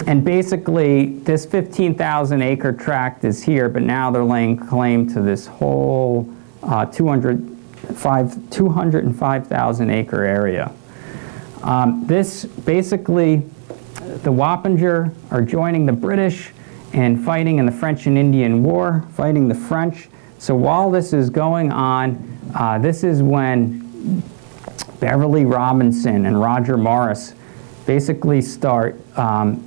And basically, this 15,000 acre tract is here, but now they're laying claim to this whole 205,000 acre area. This basically, the Wappinger are joining the British and fighting in the French and Indian War, fighting the French. So while this is going on, this is when Beverly Robinson and Roger Morris basically start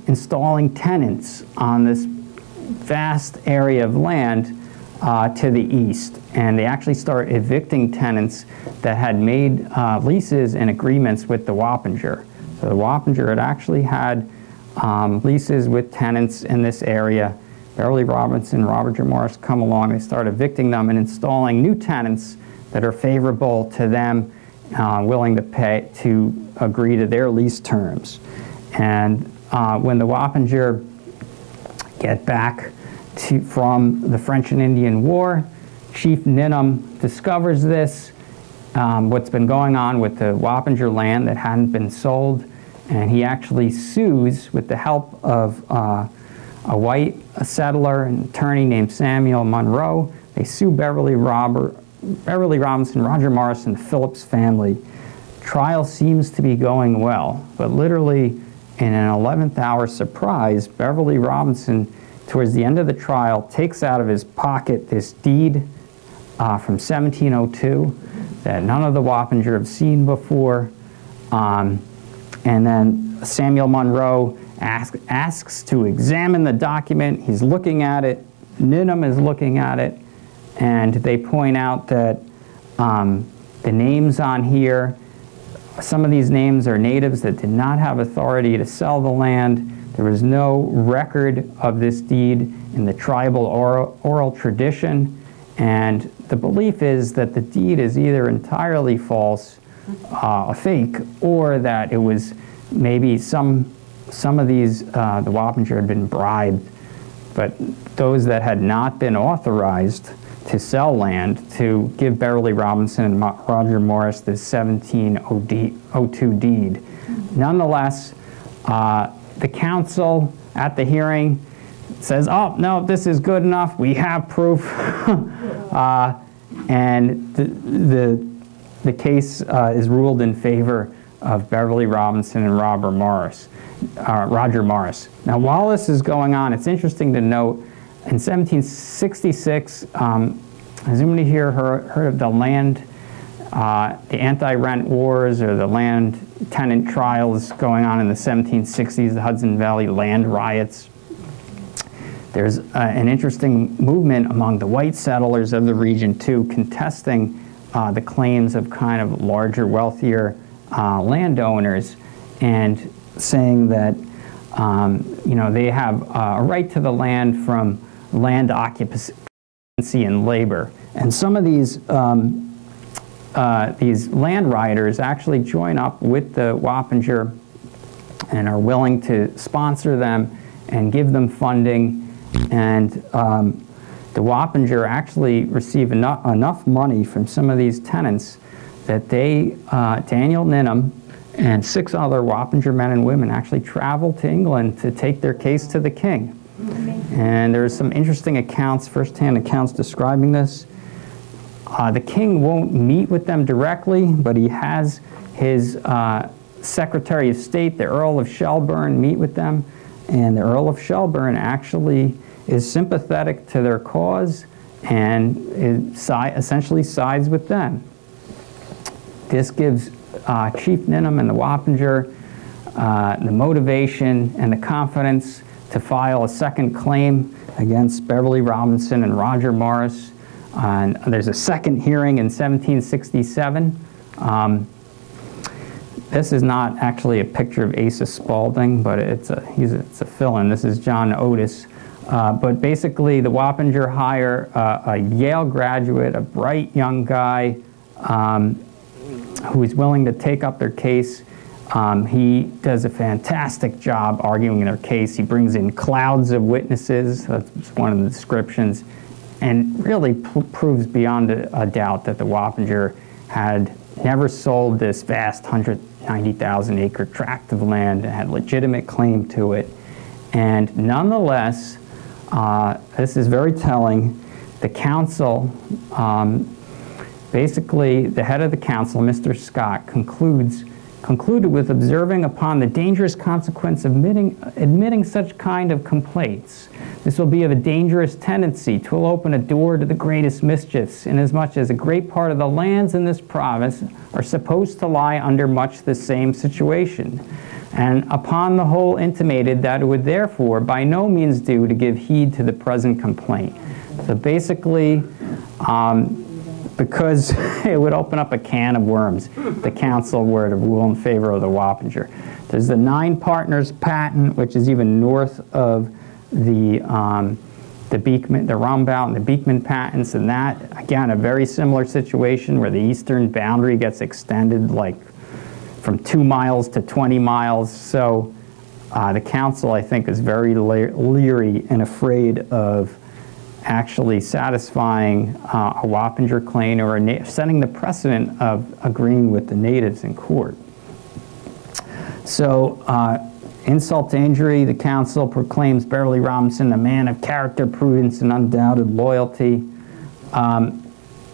installing tenants on this vast area of land to the east. And they actually start evicting tenants that had made leases and agreements with the Wappinger. So the Wappinger had actually had leases with tenants in this area. Beverly Robinson and Roger Morris come along, they start evicting them and installing new tenants that are favorable to them, willing to agree to their lease terms. And when the Wappinger get back from the French and Indian War, Chief Nimham discovers this, what's been going on with the Wappinger land that hadn't been sold, and he actually sues with the help of a white settler, an attorney named Samuel Monroe. They sue Beverly Robinson, Roger Morris, and the Phillips family. Trial seems to be going well, but literally in an 11th hour surprise, Beverly Robinson, towards the end of the trial, takes out of his pocket this deed from 1702 that none of the Wappinger have seen before. And then Samuel Monroe asks to examine the document. He's looking at it. Nimham is looking at it. And they point out that the names on here, some of these names are natives that did not have authority to sell the land. There was no record of this deed in the tribal oral tradition. And the belief is that the deed is either entirely false, a fake, or that it was maybe some of these, the Wappinger had been bribed, but those that had not been authorized to sell land to give Beverly Robinson and Roger Morris this 1702 deed. Nonetheless, the council at the hearing says, oh, no, this is good enough, we have proof. And the case is ruled in favor of Beverly Robinson and Roger Morris. Now, while this is going on, it's interesting to note, in 1766, has anybody here heard of the anti-rent wars or the land tenant trials going on in the 1760s, the Hudson Valley land riots? There's an interesting movement among the white settlers of the region, too, contesting the claims of kind of larger, wealthier landowners, and saying that they have a right to the land from land occupancy and labor. And some of these land rioters actually join up with the Wappinger and are willing to sponsor them and give them funding. And the Wappinger actually receive enough money from some of these tenants that they, Daniel Nimham and 6 other Wappinger men and women actually traveled to England to take their case to the king. And there's some interesting accounts, first-hand accounts describing this. The king won't meet with them directly, but he has his Secretary of State, the Earl of Shelburne, meet with them. And the Earl of Shelburne actually is sympathetic to their cause and essentially sides with them. This gives Chief Nimham and the Wappinger the motivation and the confidence to file a second claim against Beverly Robinson and Roger Morris. There's a second hearing in 1767. This is not actually a picture of Asa Spaulding, but it's a fill-in. This is John Otis. But basically, the Wappinger hire a Yale graduate, a bright young guy who is willing to take up their case. He does a fantastic job arguing their case. He brings in clouds of witnesses. That's one of the descriptions. And really proves beyond a doubt that the Wappinger had never sold this vast 190,000 acre tract of land and had legitimate claim to it. And nonetheless, this is very telling, the council, basically the head of the council, Mr. Scott, concluded with observing upon the dangerous consequence of admitting such kind of complaints. This will be of a dangerous tendency. 'Twill open a door to the greatest mischiefs, inasmuch as a great part of the lands in this province are supposed to lie under much the same situation, and upon the whole intimated that it would therefore by no means do to give heed to the present complaint. So basically, because it would open up a can of worms, the council were to rule in favor of the Wappinger. There's the 9 partners patent, which is even north of the Beekman, the Rumbout and the Beekman patents, and that, again, a very similar situation where the eastern boundary gets extended like from 2 miles to 20 miles. So the council, I think, is very leery and afraid of actually satisfying a Wappinger claim or setting the precedent of agreeing with the natives in court. So insult to injury, the council proclaims Beverly Robinson a man of character, prudence, and undoubted loyalty. The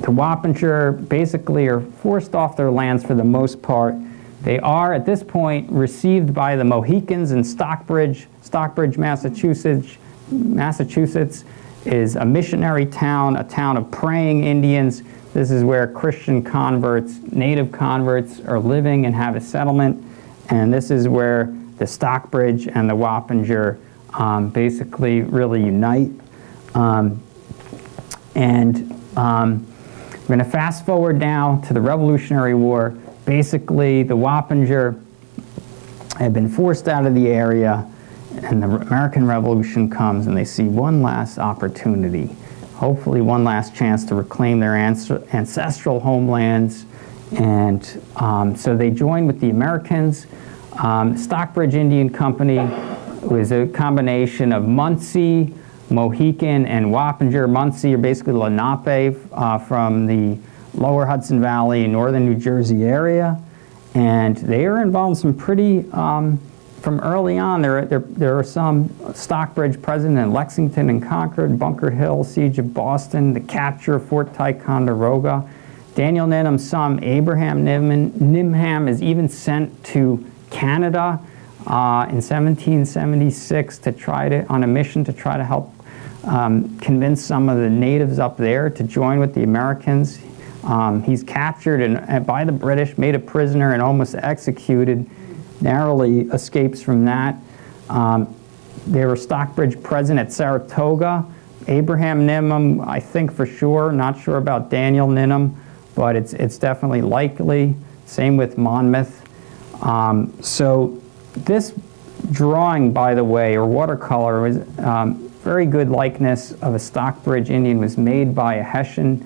Wappinger basically are forced off their lands for the most part. They are, at this point, received by the Mohicans in Stockbridge, Massachusetts. Massachusetts is a missionary town, a town of praying Indians. This is where Christian converts, native converts, are living and have a settlement. And this is where the Stockbridge and the Wappinger basically really unite. We're going to fast forward now to the Revolutionary War. Basically, the Wappinger had been forced out of the area, and the American Revolution comes, and they see one last opportunity, hopefully one last chance to reclaim their ancestral homelands. And so they join with the Americans. Stockbridge Indian Company was a combination of Munsee, Mohican, and Wappinger. Munsee are basically Lenape from the lower Hudson Valley, northern New Jersey area. And they are involved in some pretty, from early on, there are some Stockbridge present in Lexington and Concord, Bunker Hill, Siege of Boston, the capture of Fort Ticonderoga. Daniel Nimham's son, Abraham Nimham, is even sent to Canada in 1776 on a mission to try to help convince some of the natives up there to join with the Americans. He's captured by the British, made a prisoner, and almost executed. Narrowly escapes from that. There were Stockbridge present at Saratoga. Abraham Nimham, I think for sure, not sure about Daniel Nimham, but it's definitely likely. Same with Monmouth. So this drawing, by the way, or watercolor, was very good likeness of a Stockbridge Indian, was made by a Hessian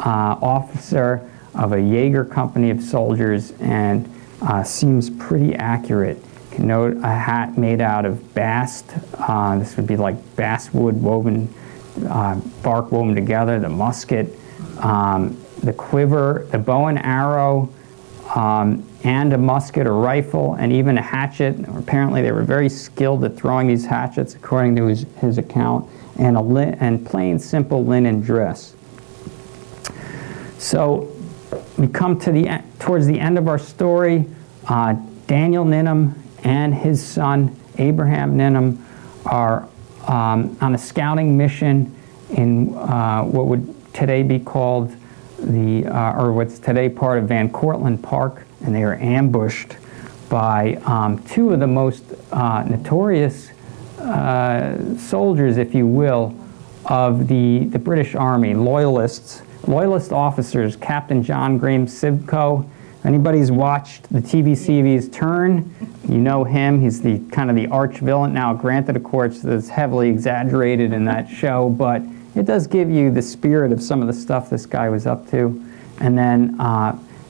officer of a Jaeger company of soldiers, and seems pretty accurate. You can note a hat made out of bast. This would be like basswood woven, bark woven together, the musket, the quiver, the bow and arrow, and a musket or rifle, and even a hatchet. Apparently they were very skilled at throwing these hatchets, according to his account, and plain, simple linen dress. So we come to towards the end of our story. Daniel Nimham and his son, Abraham Nimham, are on a scouting mission in what would today be called or what's today part of Van Cortlandt Park, and they are ambushed by two of the most notorious soldiers, if you will, of the British Army, loyalist officers, Captain John Graham Simcoe. Anybody's watched the TV series Turn, you know him. He's the kind of the arch villain. Now, granted, of course, that's heavily exaggerated in that show, but it does give you the spirit of some of the stuff this guy was up to. And then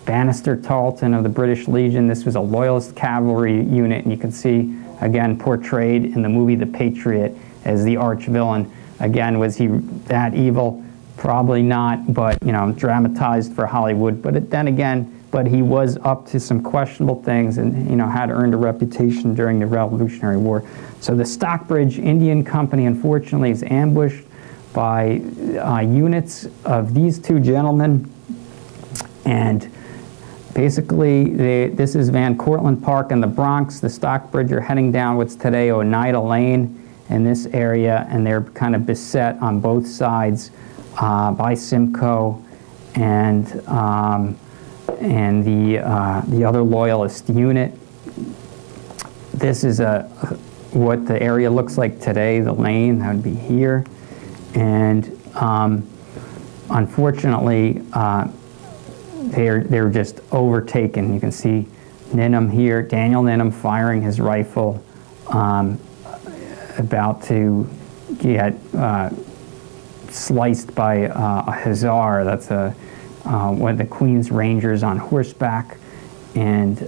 Bannister Tarleton of the British Legion. This was a loyalist cavalry unit, and you can see, again, portrayed in the movie The Patriot as the arch villain. Again, was he that evil? Probably not, but, you know, dramatized for Hollywood. But then again, but he was up to some questionable things and, you know, had earned a reputation during the Revolutionary War. So the Stockbridge Indian Company, unfortunately, is ambushed by units of these two gentlemen. And basically, this is Van Cortlandt Park in the Bronx. The Stockbridge are heading down what's today Oneida Lane in this area, and they're kind of beset on both sides by Simcoe and the other loyalist unit. This is what the area looks like today, the lane, that would be here. And unfortunately, they're just overtaken. You can see Nimham here, Daniel Nimham firing his rifle, about to get sliced by a hussar. That's one of the Queen's Rangers on horseback, and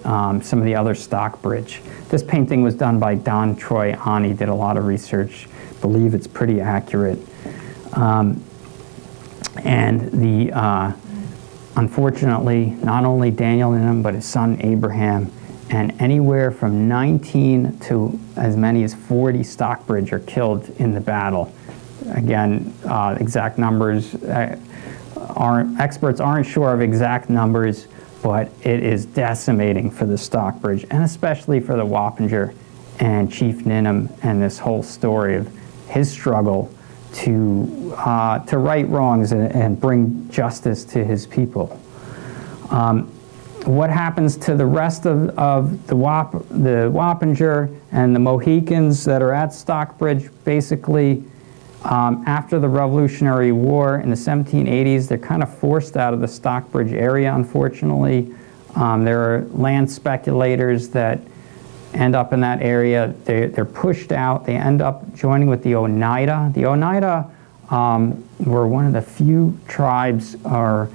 some of the other Stockbridge. This painting was done by Don Troy-Ani, did a lot of research. I believe it's pretty accurate. Unfortunately, not only Daniel Nimham, but his son Abraham, and anywhere from 19 to as many as 40 Stockbridge are killed in the battle. Again, exact numbers experts aren't sure of exact numbers, but it is decimating for the Stockbridge, and especially for the Wappinger and Chief Nimham, and this whole story of his struggle to right wrongs and bring justice to his people. What happens to the rest of the Wappinger and the Mohicans that are at Stockbridge? Basically, after the Revolutionary War in the 1780s, they're kind of forced out of the Stockbridge area, unfortunately. There are land speculators that end up in that area. They're pushed out. They end up joining with the Oneida. The Oneida were one of the few tribes, or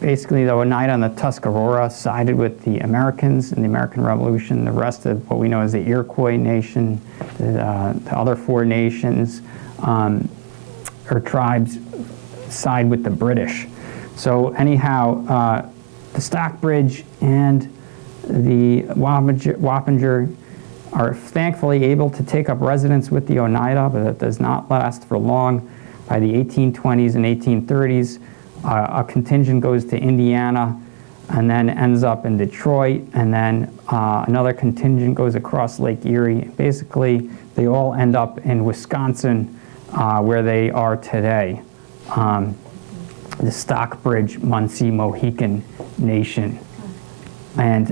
basically the Oneida and the Tuscarora sided with the Americans in the American Revolution. The rest of what we know as the Iroquois Nation, the other four nations or tribes side with the British. So anyhow, the Stockbridge and the Wappinger are thankfully able to take up residence with the Oneida, but that does not last for long. By the 1820s and 1830s, a contingent goes to Indiana and then ends up in Detroit, and then another contingent goes across Lake Erie. Basically, they all end up in Wisconsin, where they are today, the Stockbridge Munsee Mohican Nation. And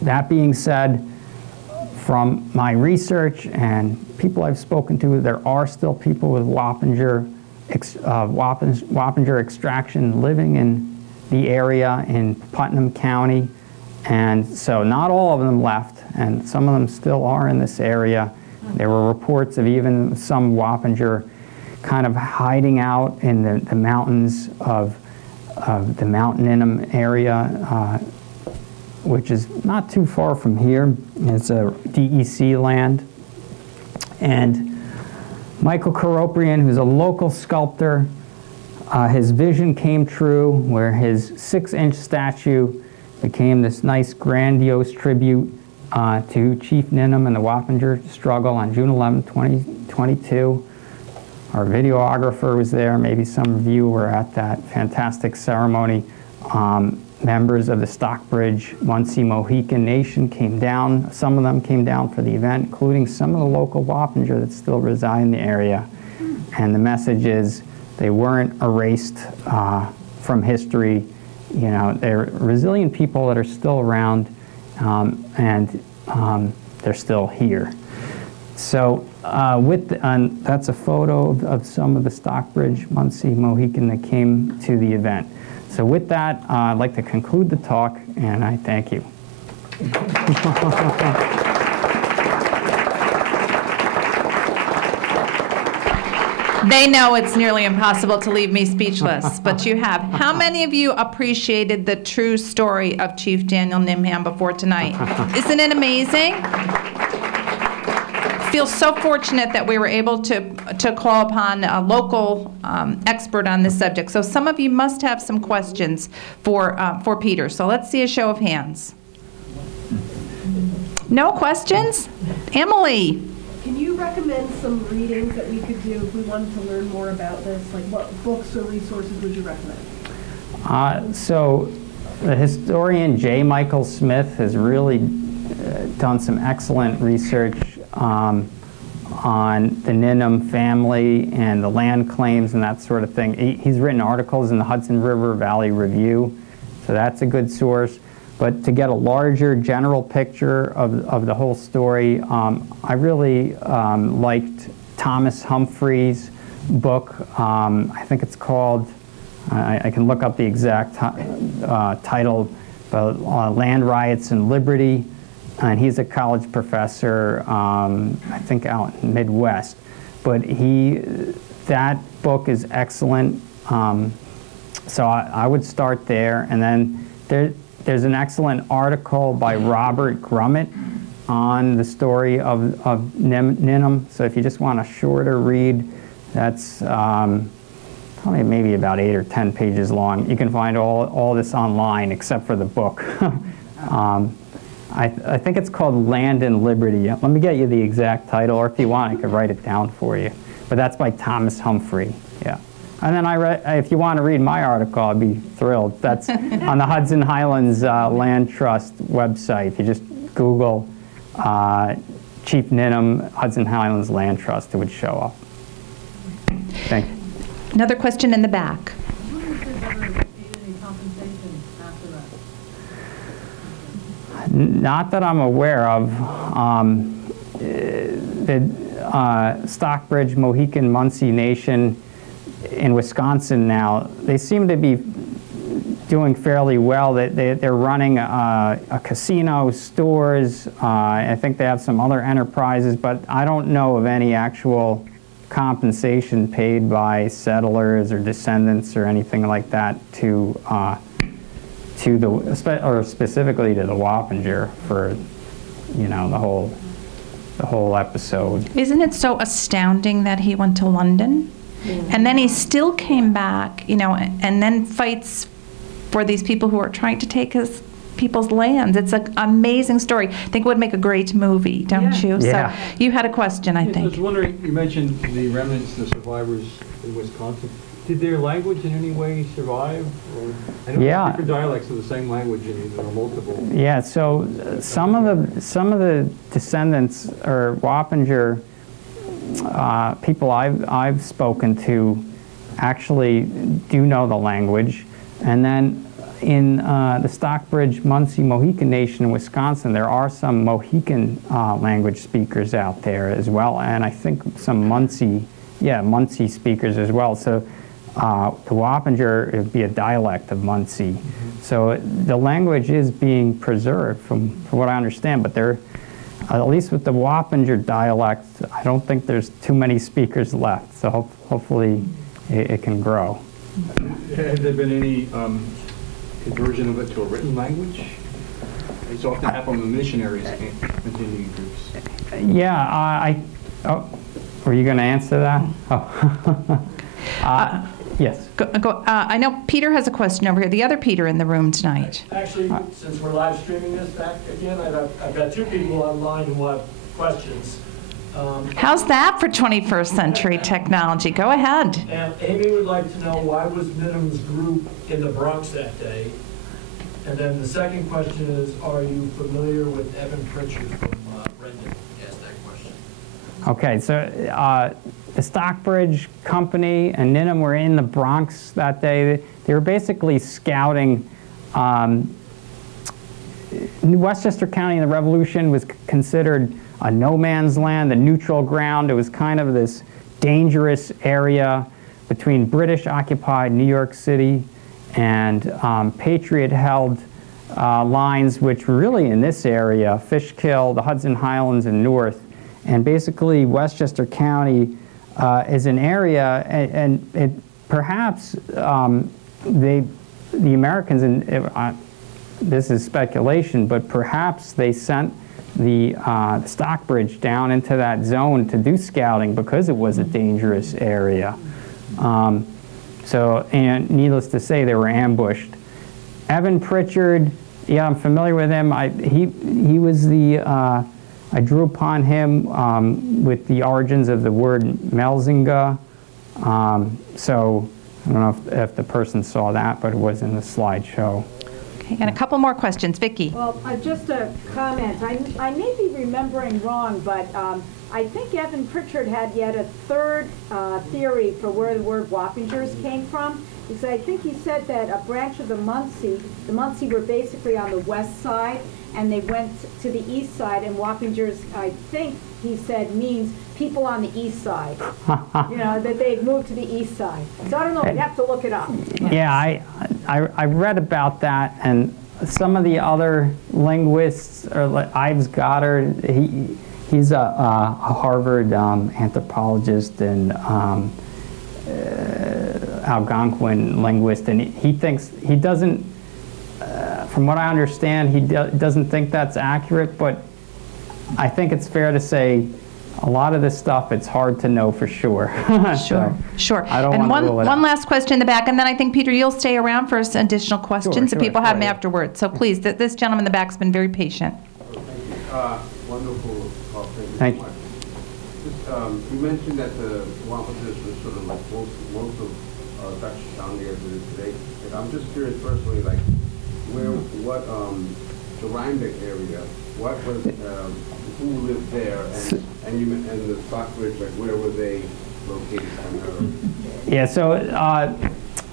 that being said, from my research and people I've spoken to, there are still people with Wappinger extraction living in the area in Putnam County. And so not all of them left, and some of them still are in this area. There were reports of even some Wappinger kind of hiding out in the mountains of the Mount Nimham area, which is not too far from here. It's a DEC land. And Michael Karoprian, who's a local sculptor, his vision came true where his 6-inch statue became this nice grandiose tribute to Chief Nimham and the Wappinger struggle on June 11, 2022. Our videographer was there. Maybe some of you were at that fantastic ceremony. Members of the Stockbridge Munsee Mohican Nation came down. Some of them came down for the event, including some of the local Wappinger that still reside in the area. And the message is they weren't erased from history. You know, they're resilient people that are still around, and they're still here. So that's a photo of some of the Stockbridge Munsee Mohican that came to the event. So with that, I'd like to conclude the talk, and I thank you. They know it's nearly impossible to leave me speechless, but you have. How many of you appreciated the true story of Chief Daniel Nimham before tonight? Isn't it amazing? Feel so fortunate that we were able to call upon a local expert on this subject. So some of you must have some questions for Peter. So let's see a show of hands. No questions? Emily. Can you recommend some readings that we could do if we wanted to learn more about this? Like what books or resources would you recommend? So the historian J. Michael Smith has really done some excellent research on the Nimham family and the land claims and that sort of thing. He's written articles in the Hudson River Valley Review, so that's a good source. But to get a larger general picture of the whole story, I really liked Thomas Humphrey's book. I think it's called, I can look up the exact title, but Land Riots and Liberty. And he's a college professor, I think out in the Midwest. But that book is excellent. So I would start there. And then there's an excellent article by Robert Grummett on the story of Nimham. So if you just want a shorter read, that's probably maybe about 8 or 10 pages long. You can find all this online except for the book. I think it's called Land and Liberty. Let me get you the exact title, or if you want, I could write it down for you. But that's by Thomas Humphrey, yeah. And then if you want to read my article, I'd be thrilled. That's on the Hudson Highlands Land Trust website. If you just Google Chief Nimham, Hudson Highlands Land Trust, it would show up. Thank you. Another question in the back. Not that I'm aware of. The Stockbridge Mohican Munsee Nation in Wisconsin now, they seem to be doing fairly well. They're running a casino, stores. I think they have some other enterprises, but I don't know of any actual compensation paid by settlers or descendants or anything like that to specifically to the Wappinger for, you know, the whole episode. Isn't it so astounding that he went to London, and then he still came back, you know, and then fights for these people who are trying to take his people's lands? It's an amazing story. I think it would make a great movie, don't you? Yeah. So you had a question, I think. I was wondering, you mentioned the remnants, the survivors in Wisconsin. Did their language in any way survive? Or, I know Yeah. different dialects of the same language or multiple. Yeah, so some of the descendants or Wappinger people I've spoken to actually do know the language. And then in the Stockbridge Munsee Mohican Nation in Wisconsin, there are some Mohican language speakers out there as well, and I think some Munsee speakers as well. So the Wappinger would be a dialect of Munsee. So the language is being preserved from what I understand, but there, at least with the Wappinger dialect, I don't think there's too many speakers left. So hopefully it can grow. Has there been any conversion of it to a written language? It's often happened when missionaries can't continue groups. Yeah, were you going to answer that? Oh. Yes. I know Peter has a question over here. The other Peter in the room tonight. Actually, since we're live streaming this back again, I've got two people online who have questions. How's that for 21st century technology? Go ahead. And Amy would like to know, why was Nimham's group in the Bronx that day? And then the second question is, are you familiar with Evan Pritchard from Rendon? Asked that question. Okay, so the Stockbridge Company and Nimham were in the Bronx that day. They were basically scouting. Westchester County in the Revolution was considered a no man's land, a neutral ground. It was kind of this dangerous area between British-occupied New York City and Patriot-held lines, which were really in this area, Fishkill, the Hudson Highlands, and north. And basically, Westchester County is an area, and perhaps the Americans, and this is speculation, but perhaps they sent the Stockbridge down into that zone to do scouting because it was a dangerous area. And needless to say, they were ambushed. Evan Pritchard, yeah, I'm familiar with him. He was the, I drew upon him with the origins of the word Melzinga. So I don't know if the person saw that, but it was in the slideshow. Okay, and a couple more questions. Vicki. Well, just a comment. I may be remembering wrong, but I think Evan Pritchard had yet a third theory for where the word Wappingers came from. Because I think he said that a branch of the Munsee were basically on the west side, and they went to the east side, and Wappingers, I think he said, means people on the east side. You know, that they'd moved to the east side. So I don't know, we'd have to look it up. Yeah, I read about that, and some of the other linguists, or like Ives Goddard, he's a Harvard anthropologist and Algonquin linguist, and he thinks, he doesn't, from what I understand, he doesn't think that's accurate, but I think it's fair to say a lot of this stuff, it's hard to know for sure. Sure. I don't and want to rule it one out. last question in the back, and then I think, Peter, you'll stay around for some additional questions if people have them afterwards. So please, this gentleman in the back has been very patient. Wonderful talk. Thank Thank you. you so much. Just, you mentioned that the Wampus was sort of like most of Dutch County as it is today. And I'm just curious personally, like, what the Rhinebeck area, what was, who lived there, and the Stockbridge, like, where were they located on Yeah, so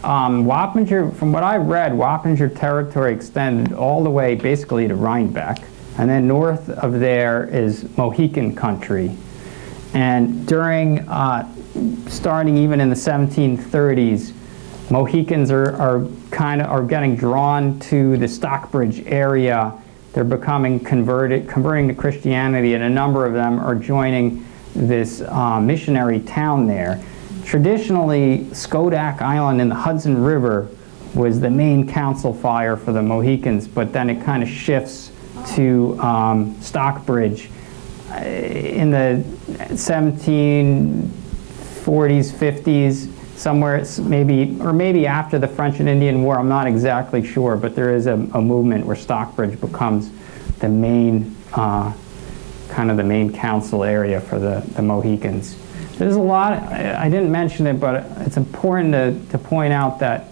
Wappinger, from what I read, Wappinger territory extended all the way basically to Rhinebeck. And then north of there is Mohican country. And during, starting even in the 1730s, Mohicans are getting drawn to the Stockbridge area. They're converting to Christianity, and a number of them are joining this missionary town there. Traditionally, Schodack Island in the Hudson River was the main council fire for the Mohicans, but then it kind of shifts to Stockbridge in the 1740s, 50s, somewhere maybe after the French and Indian War. I'm not exactly sure, but there is a movement where Stockbridge becomes the main kind of the main council area for the Mohicans. There's a lot, I didn't mention it, but it's important to point out that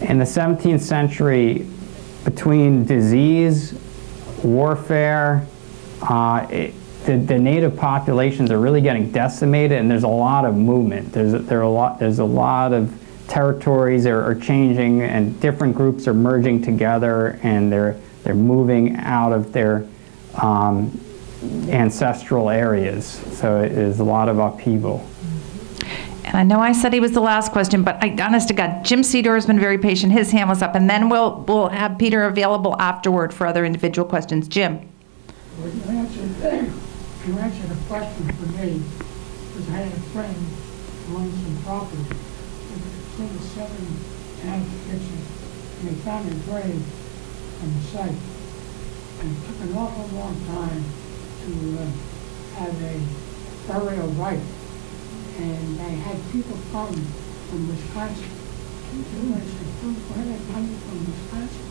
in the 17th century, between disease, warfare, the native populations are really getting decimated, and there's a lot of movement. There's a lot of territories are changing, and different groups are merging together, and they're moving out of their ancestral areas. So there's a lot of upheaval. And I know I said he was the last question, but honest to God, Jim Cedar has been very patient. His hand was up, and then we'll have Peter available afterward for other individual questions. Jim. Well, you answered a question for me, because I had a friend who owned some property. It's in the southern end of the kitchen, and they found a grave on the site. And it took an awful long time to have a burial right. And I had people come from Wisconsin. And I said, why are they coming from Wisconsin?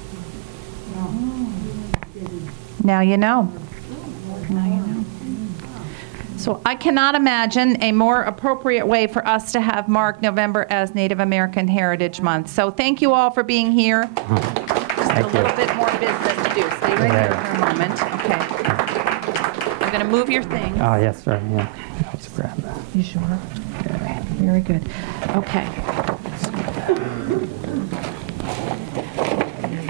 Well, Now you know. Now you know. So I cannot imagine a more appropriate way for us to have mark November as Native American Heritage Month. So thank you all for being here. Just a little bit more business to do. Stay right here for a moment. Okay. You're going to move your thing. Oh, yes, right, yeah. Let's grab that. You sure? Okay. Very good. Okay.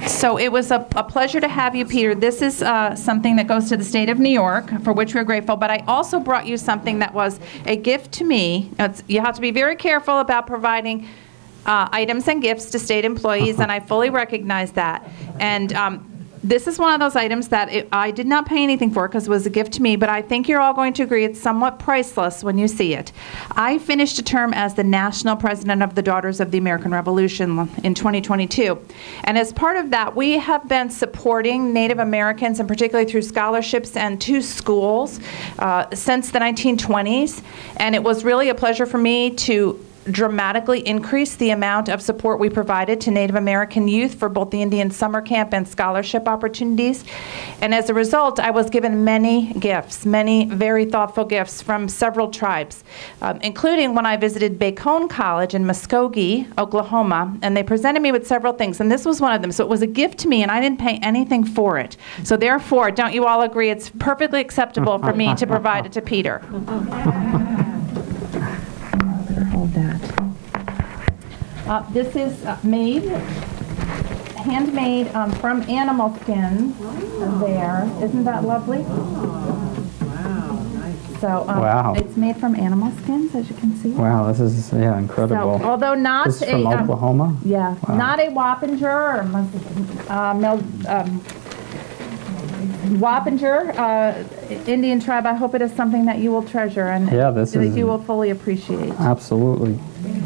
So it was a pleasure to have you, Peter. This is something that goes to the state of New York, for which we're grateful. But I also brought you something that was a gift to me. You have to be very careful about providing items and gifts to state employees, and I fully recognize that. And this is one of those items that I did not pay anything for because it was a gift to me, but I think you're all going to agree it's somewhat priceless when you see it. I finished a term as the national president of the Daughters of the American Revolution in 2022. And as part of that, we have been supporting Native Americans, and particularly through scholarships and 2 schools, since the 1920s. And it was really a pleasure for me to dramatically increase the amount of support we provided to Native American youth for both the Indian summer camp and scholarship opportunities. And as a result, I was given many gifts, many very thoughtful gifts from several tribes, including when I visited Bacone College in Muskogee, Oklahoma, and they presented me with several things, and this was one of them. So it was a gift to me, and I didn't pay anything for it. So therefore, don't you all agree it's perfectly acceptable for me to provide it to Peter? Hold that. This is handmade from animal skins. There, isn't that lovely? Wow, nice. So Wow. It's made from animal skins, as you can see. Wow, this is, yeah, incredible. So, although not This is from Oklahoma? Yeah, Wow. not a Wappinger or Wappinger Indian tribe. I hope it is something that you will treasure and Yeah, this that is- you will fully appreciate. Absolutely.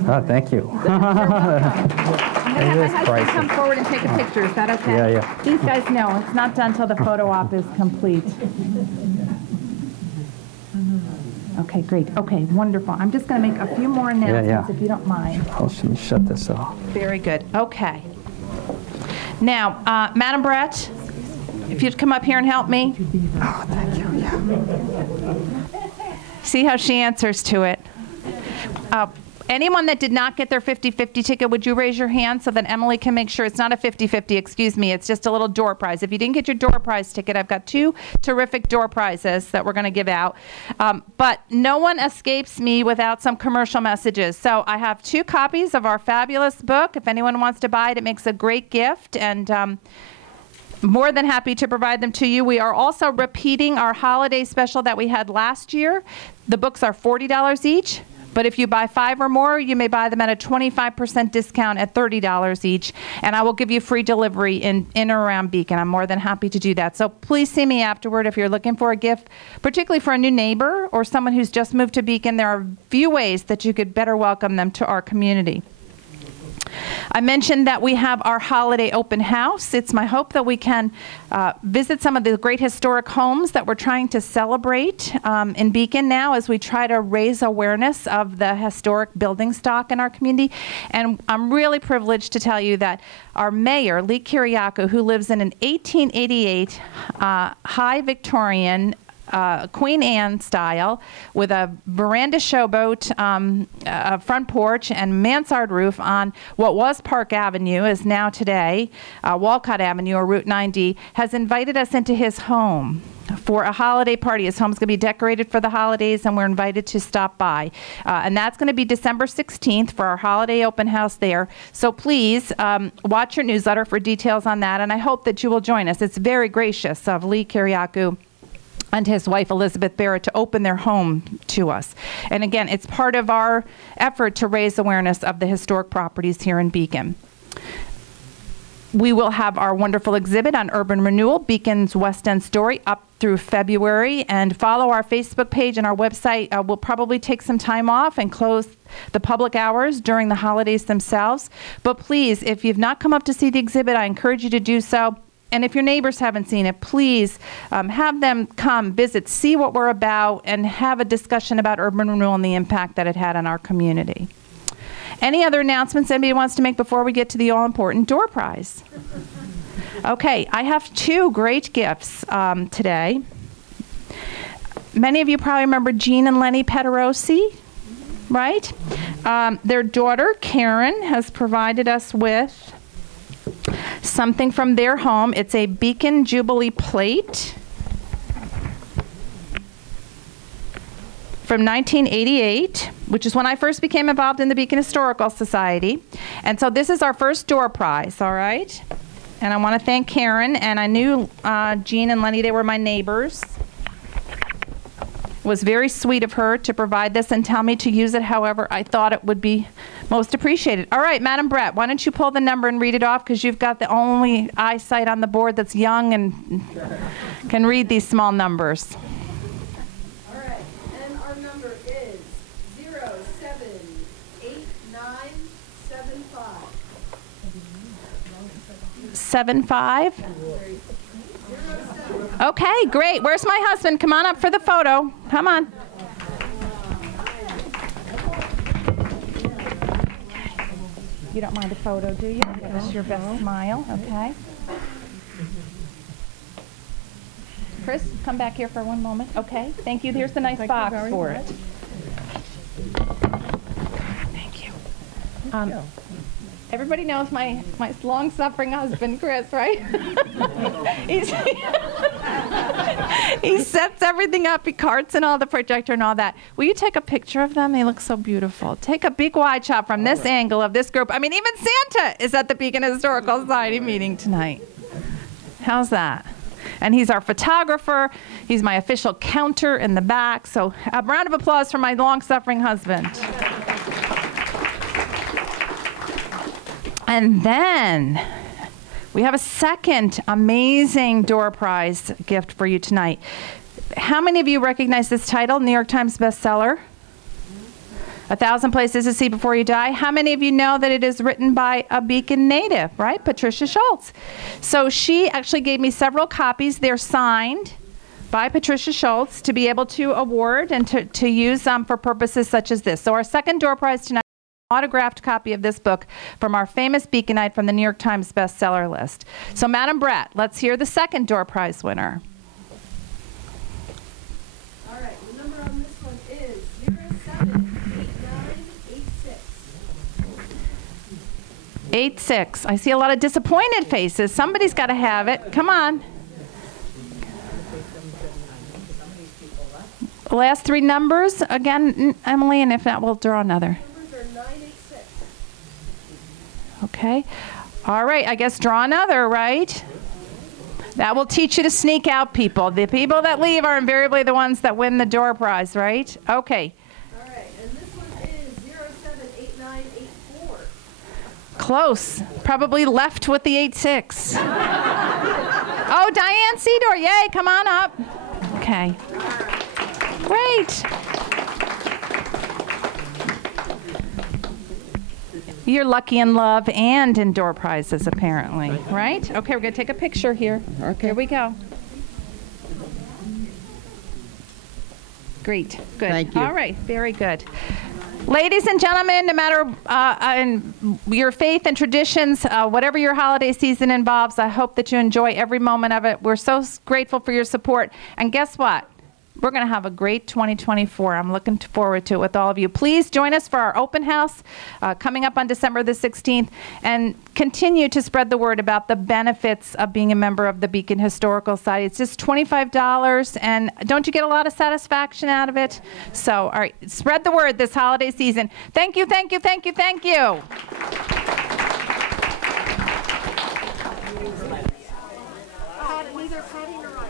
Oh, thank you. I'm going to have my is husband priceless. come forward and take a picture. Is that okay? Yeah, yeah. These guys know it's not done till the photo op is complete. Okay, great. Okay, wonderful. I'm just going to make a few more announcements yeah. if you don't mind. Oh, should we shut this off? Very good. Okay. Now, Madam Brett, if you'd come up here and help me. Oh, thank you, yeah. See how she answers to it. Anyone that did not get their 50-50 ticket, would you raise your hand so that Emily can make sure it's not a 50-50, excuse me, it's just a little door prize. If you didn't get your door prize ticket, I've got 2 terrific door prizes that we're going to give out. But no one escapes me without some commercial messages. So I have 2 copies of our fabulous book. If anyone wants to buy it, it makes a great gift, and more than happy to provide them to you. We are also repeating our holiday special that we had last year. The books are $40 each. But if you buy 5 or more, you may buy them at a 25% discount at $30 each. And I will give you free delivery in or around Beacon. I'm more than happy to do that. So please see me afterward if you're looking for a gift, particularly for a new neighbor or someone who's just moved to Beacon. There are a few ways that you could better welcome them to our community. I mentioned that we have our holiday open house. It's my hope that we can visit some of the great historic homes that we're trying to celebrate in Beacon now as we try to raise awareness of the historic building stock in our community. And I'm really privileged to tell you that our mayor, Lee Kiriakou, who lives in an 1888 high Victorian Queen Anne style with a veranda showboat, a front porch, and mansard roof on what was Park Avenue, is now today Walcott Avenue or Route 90, has invited us into his home for a holiday party. His home's going to be decorated for the holidays, and we're invited to stop by. And that's going to be December 16th for our holiday open house there. So please watch your newsletter for details on that, and I hope that you will join us. It's very gracious of Lee Kiriakou and his wife Elizabeth Barrett to open their home to us. And again, it's part of our effort to raise awareness of the historic properties here in Beacon. We will have our wonderful exhibit on urban renewal, Beacon's West End Story, up through February. And follow our Facebook page and our website. We'll probably take some time off and close the public hours during the holidays themselves. But please, if you've not come up to see the exhibit, I encourage you to do so. And if your neighbors haven't seen it, please have them come, visit, see what we're about, and have a discussion about urban renewal and the impact that it had on our community. Any other announcements anybody wants to make before we get to the all-important door prize? Okay, I have two great gifts today. Many of you probably remember Jean and Lenny Pederosi, right? Their daughter, Karen, has provided us with something from their home. It's a Beacon Jubilee plate from 1988, which is when I first became involved in the Beacon Historical Society. And so this is our first door prize, all right? And I want to thank Karen, and I knew Jean and Lenny, they were my neighbors. It was very sweet of her to provide this and tell me to use it however I thought it would be most appreciated. All right, Madam Brett, why don't you pull the number and read it off, because you've got the only eyesight on the board that's young and can read these small numbers. All right, and our number is 078975. 75? Okay, great. Where's my husband? Come on up for the photo. Come on. You don't mind a photo, do you? That's your best smile, okay. Chris, come back here for one moment. Okay, thank you. Here's the nice box for it. Thank you. Everybody knows my long-suffering husband, Chris, right? He sets everything up. He carts and all the projector and all that. Will you take a picture of them? They look so beautiful. Take a big wide shot from this angle of this group. I mean, even Santa is at the Beacon Historical Society meeting tonight. How's that? And he's our photographer. He's my official counter in the back. So a round of applause for my long-suffering husband. And then we have a second amazing door prize gift for you tonight. How many of you recognize this title, New York Times bestseller? 1,000 Places to See Before You Die. How many of you know that it is written by a Beacon native, right? Patricia Schultz. So she actually gave me several copies. They're signed by Patricia Schultz to be able to award and to use for purposes such as this. So our second door prize tonight, autographed copy of this book from our famous Beaconite from the New York Times bestseller list. So Madam Brett, let's hear the second door prize winner. All right, the number on this one is 078986. 86. I see a lot of disappointed faces. Somebody's got to have it. Come on. The last three numbers again, Emily, and if not, we'll draw another. Okay. All right, I guess draw another, right? That will teach you to sneak out people. The people that leave are invariably the ones that win the door prize, right? Okay. All right, and this one is 078984. Close. Probably left with the 86. Oh, Diane Cedar, yay, come on up. Okay. Great. You're lucky in love and in door prizes, apparently, right? Okay, we're going to take a picture here. Okay. Here we go. Great. Good. Thank you. All right. Very good. Ladies and gentlemen, no matter your faith and traditions, whatever your holiday season involves, I hope that you enjoy every moment of it. We're so grateful for your support. And guess what? We're going to have a great 2024. I'm looking forward to it with all of you. Please join us for our open house coming up on December the 16th, and continue to spread the word about the benefits of being a member of the Beacon Historical Society. It's just $25, and don't you get a lot of satisfaction out of it? So, all right, spread the word this holiday season. Thank you, thank you, thank you, thank you. Neither Patty nor I.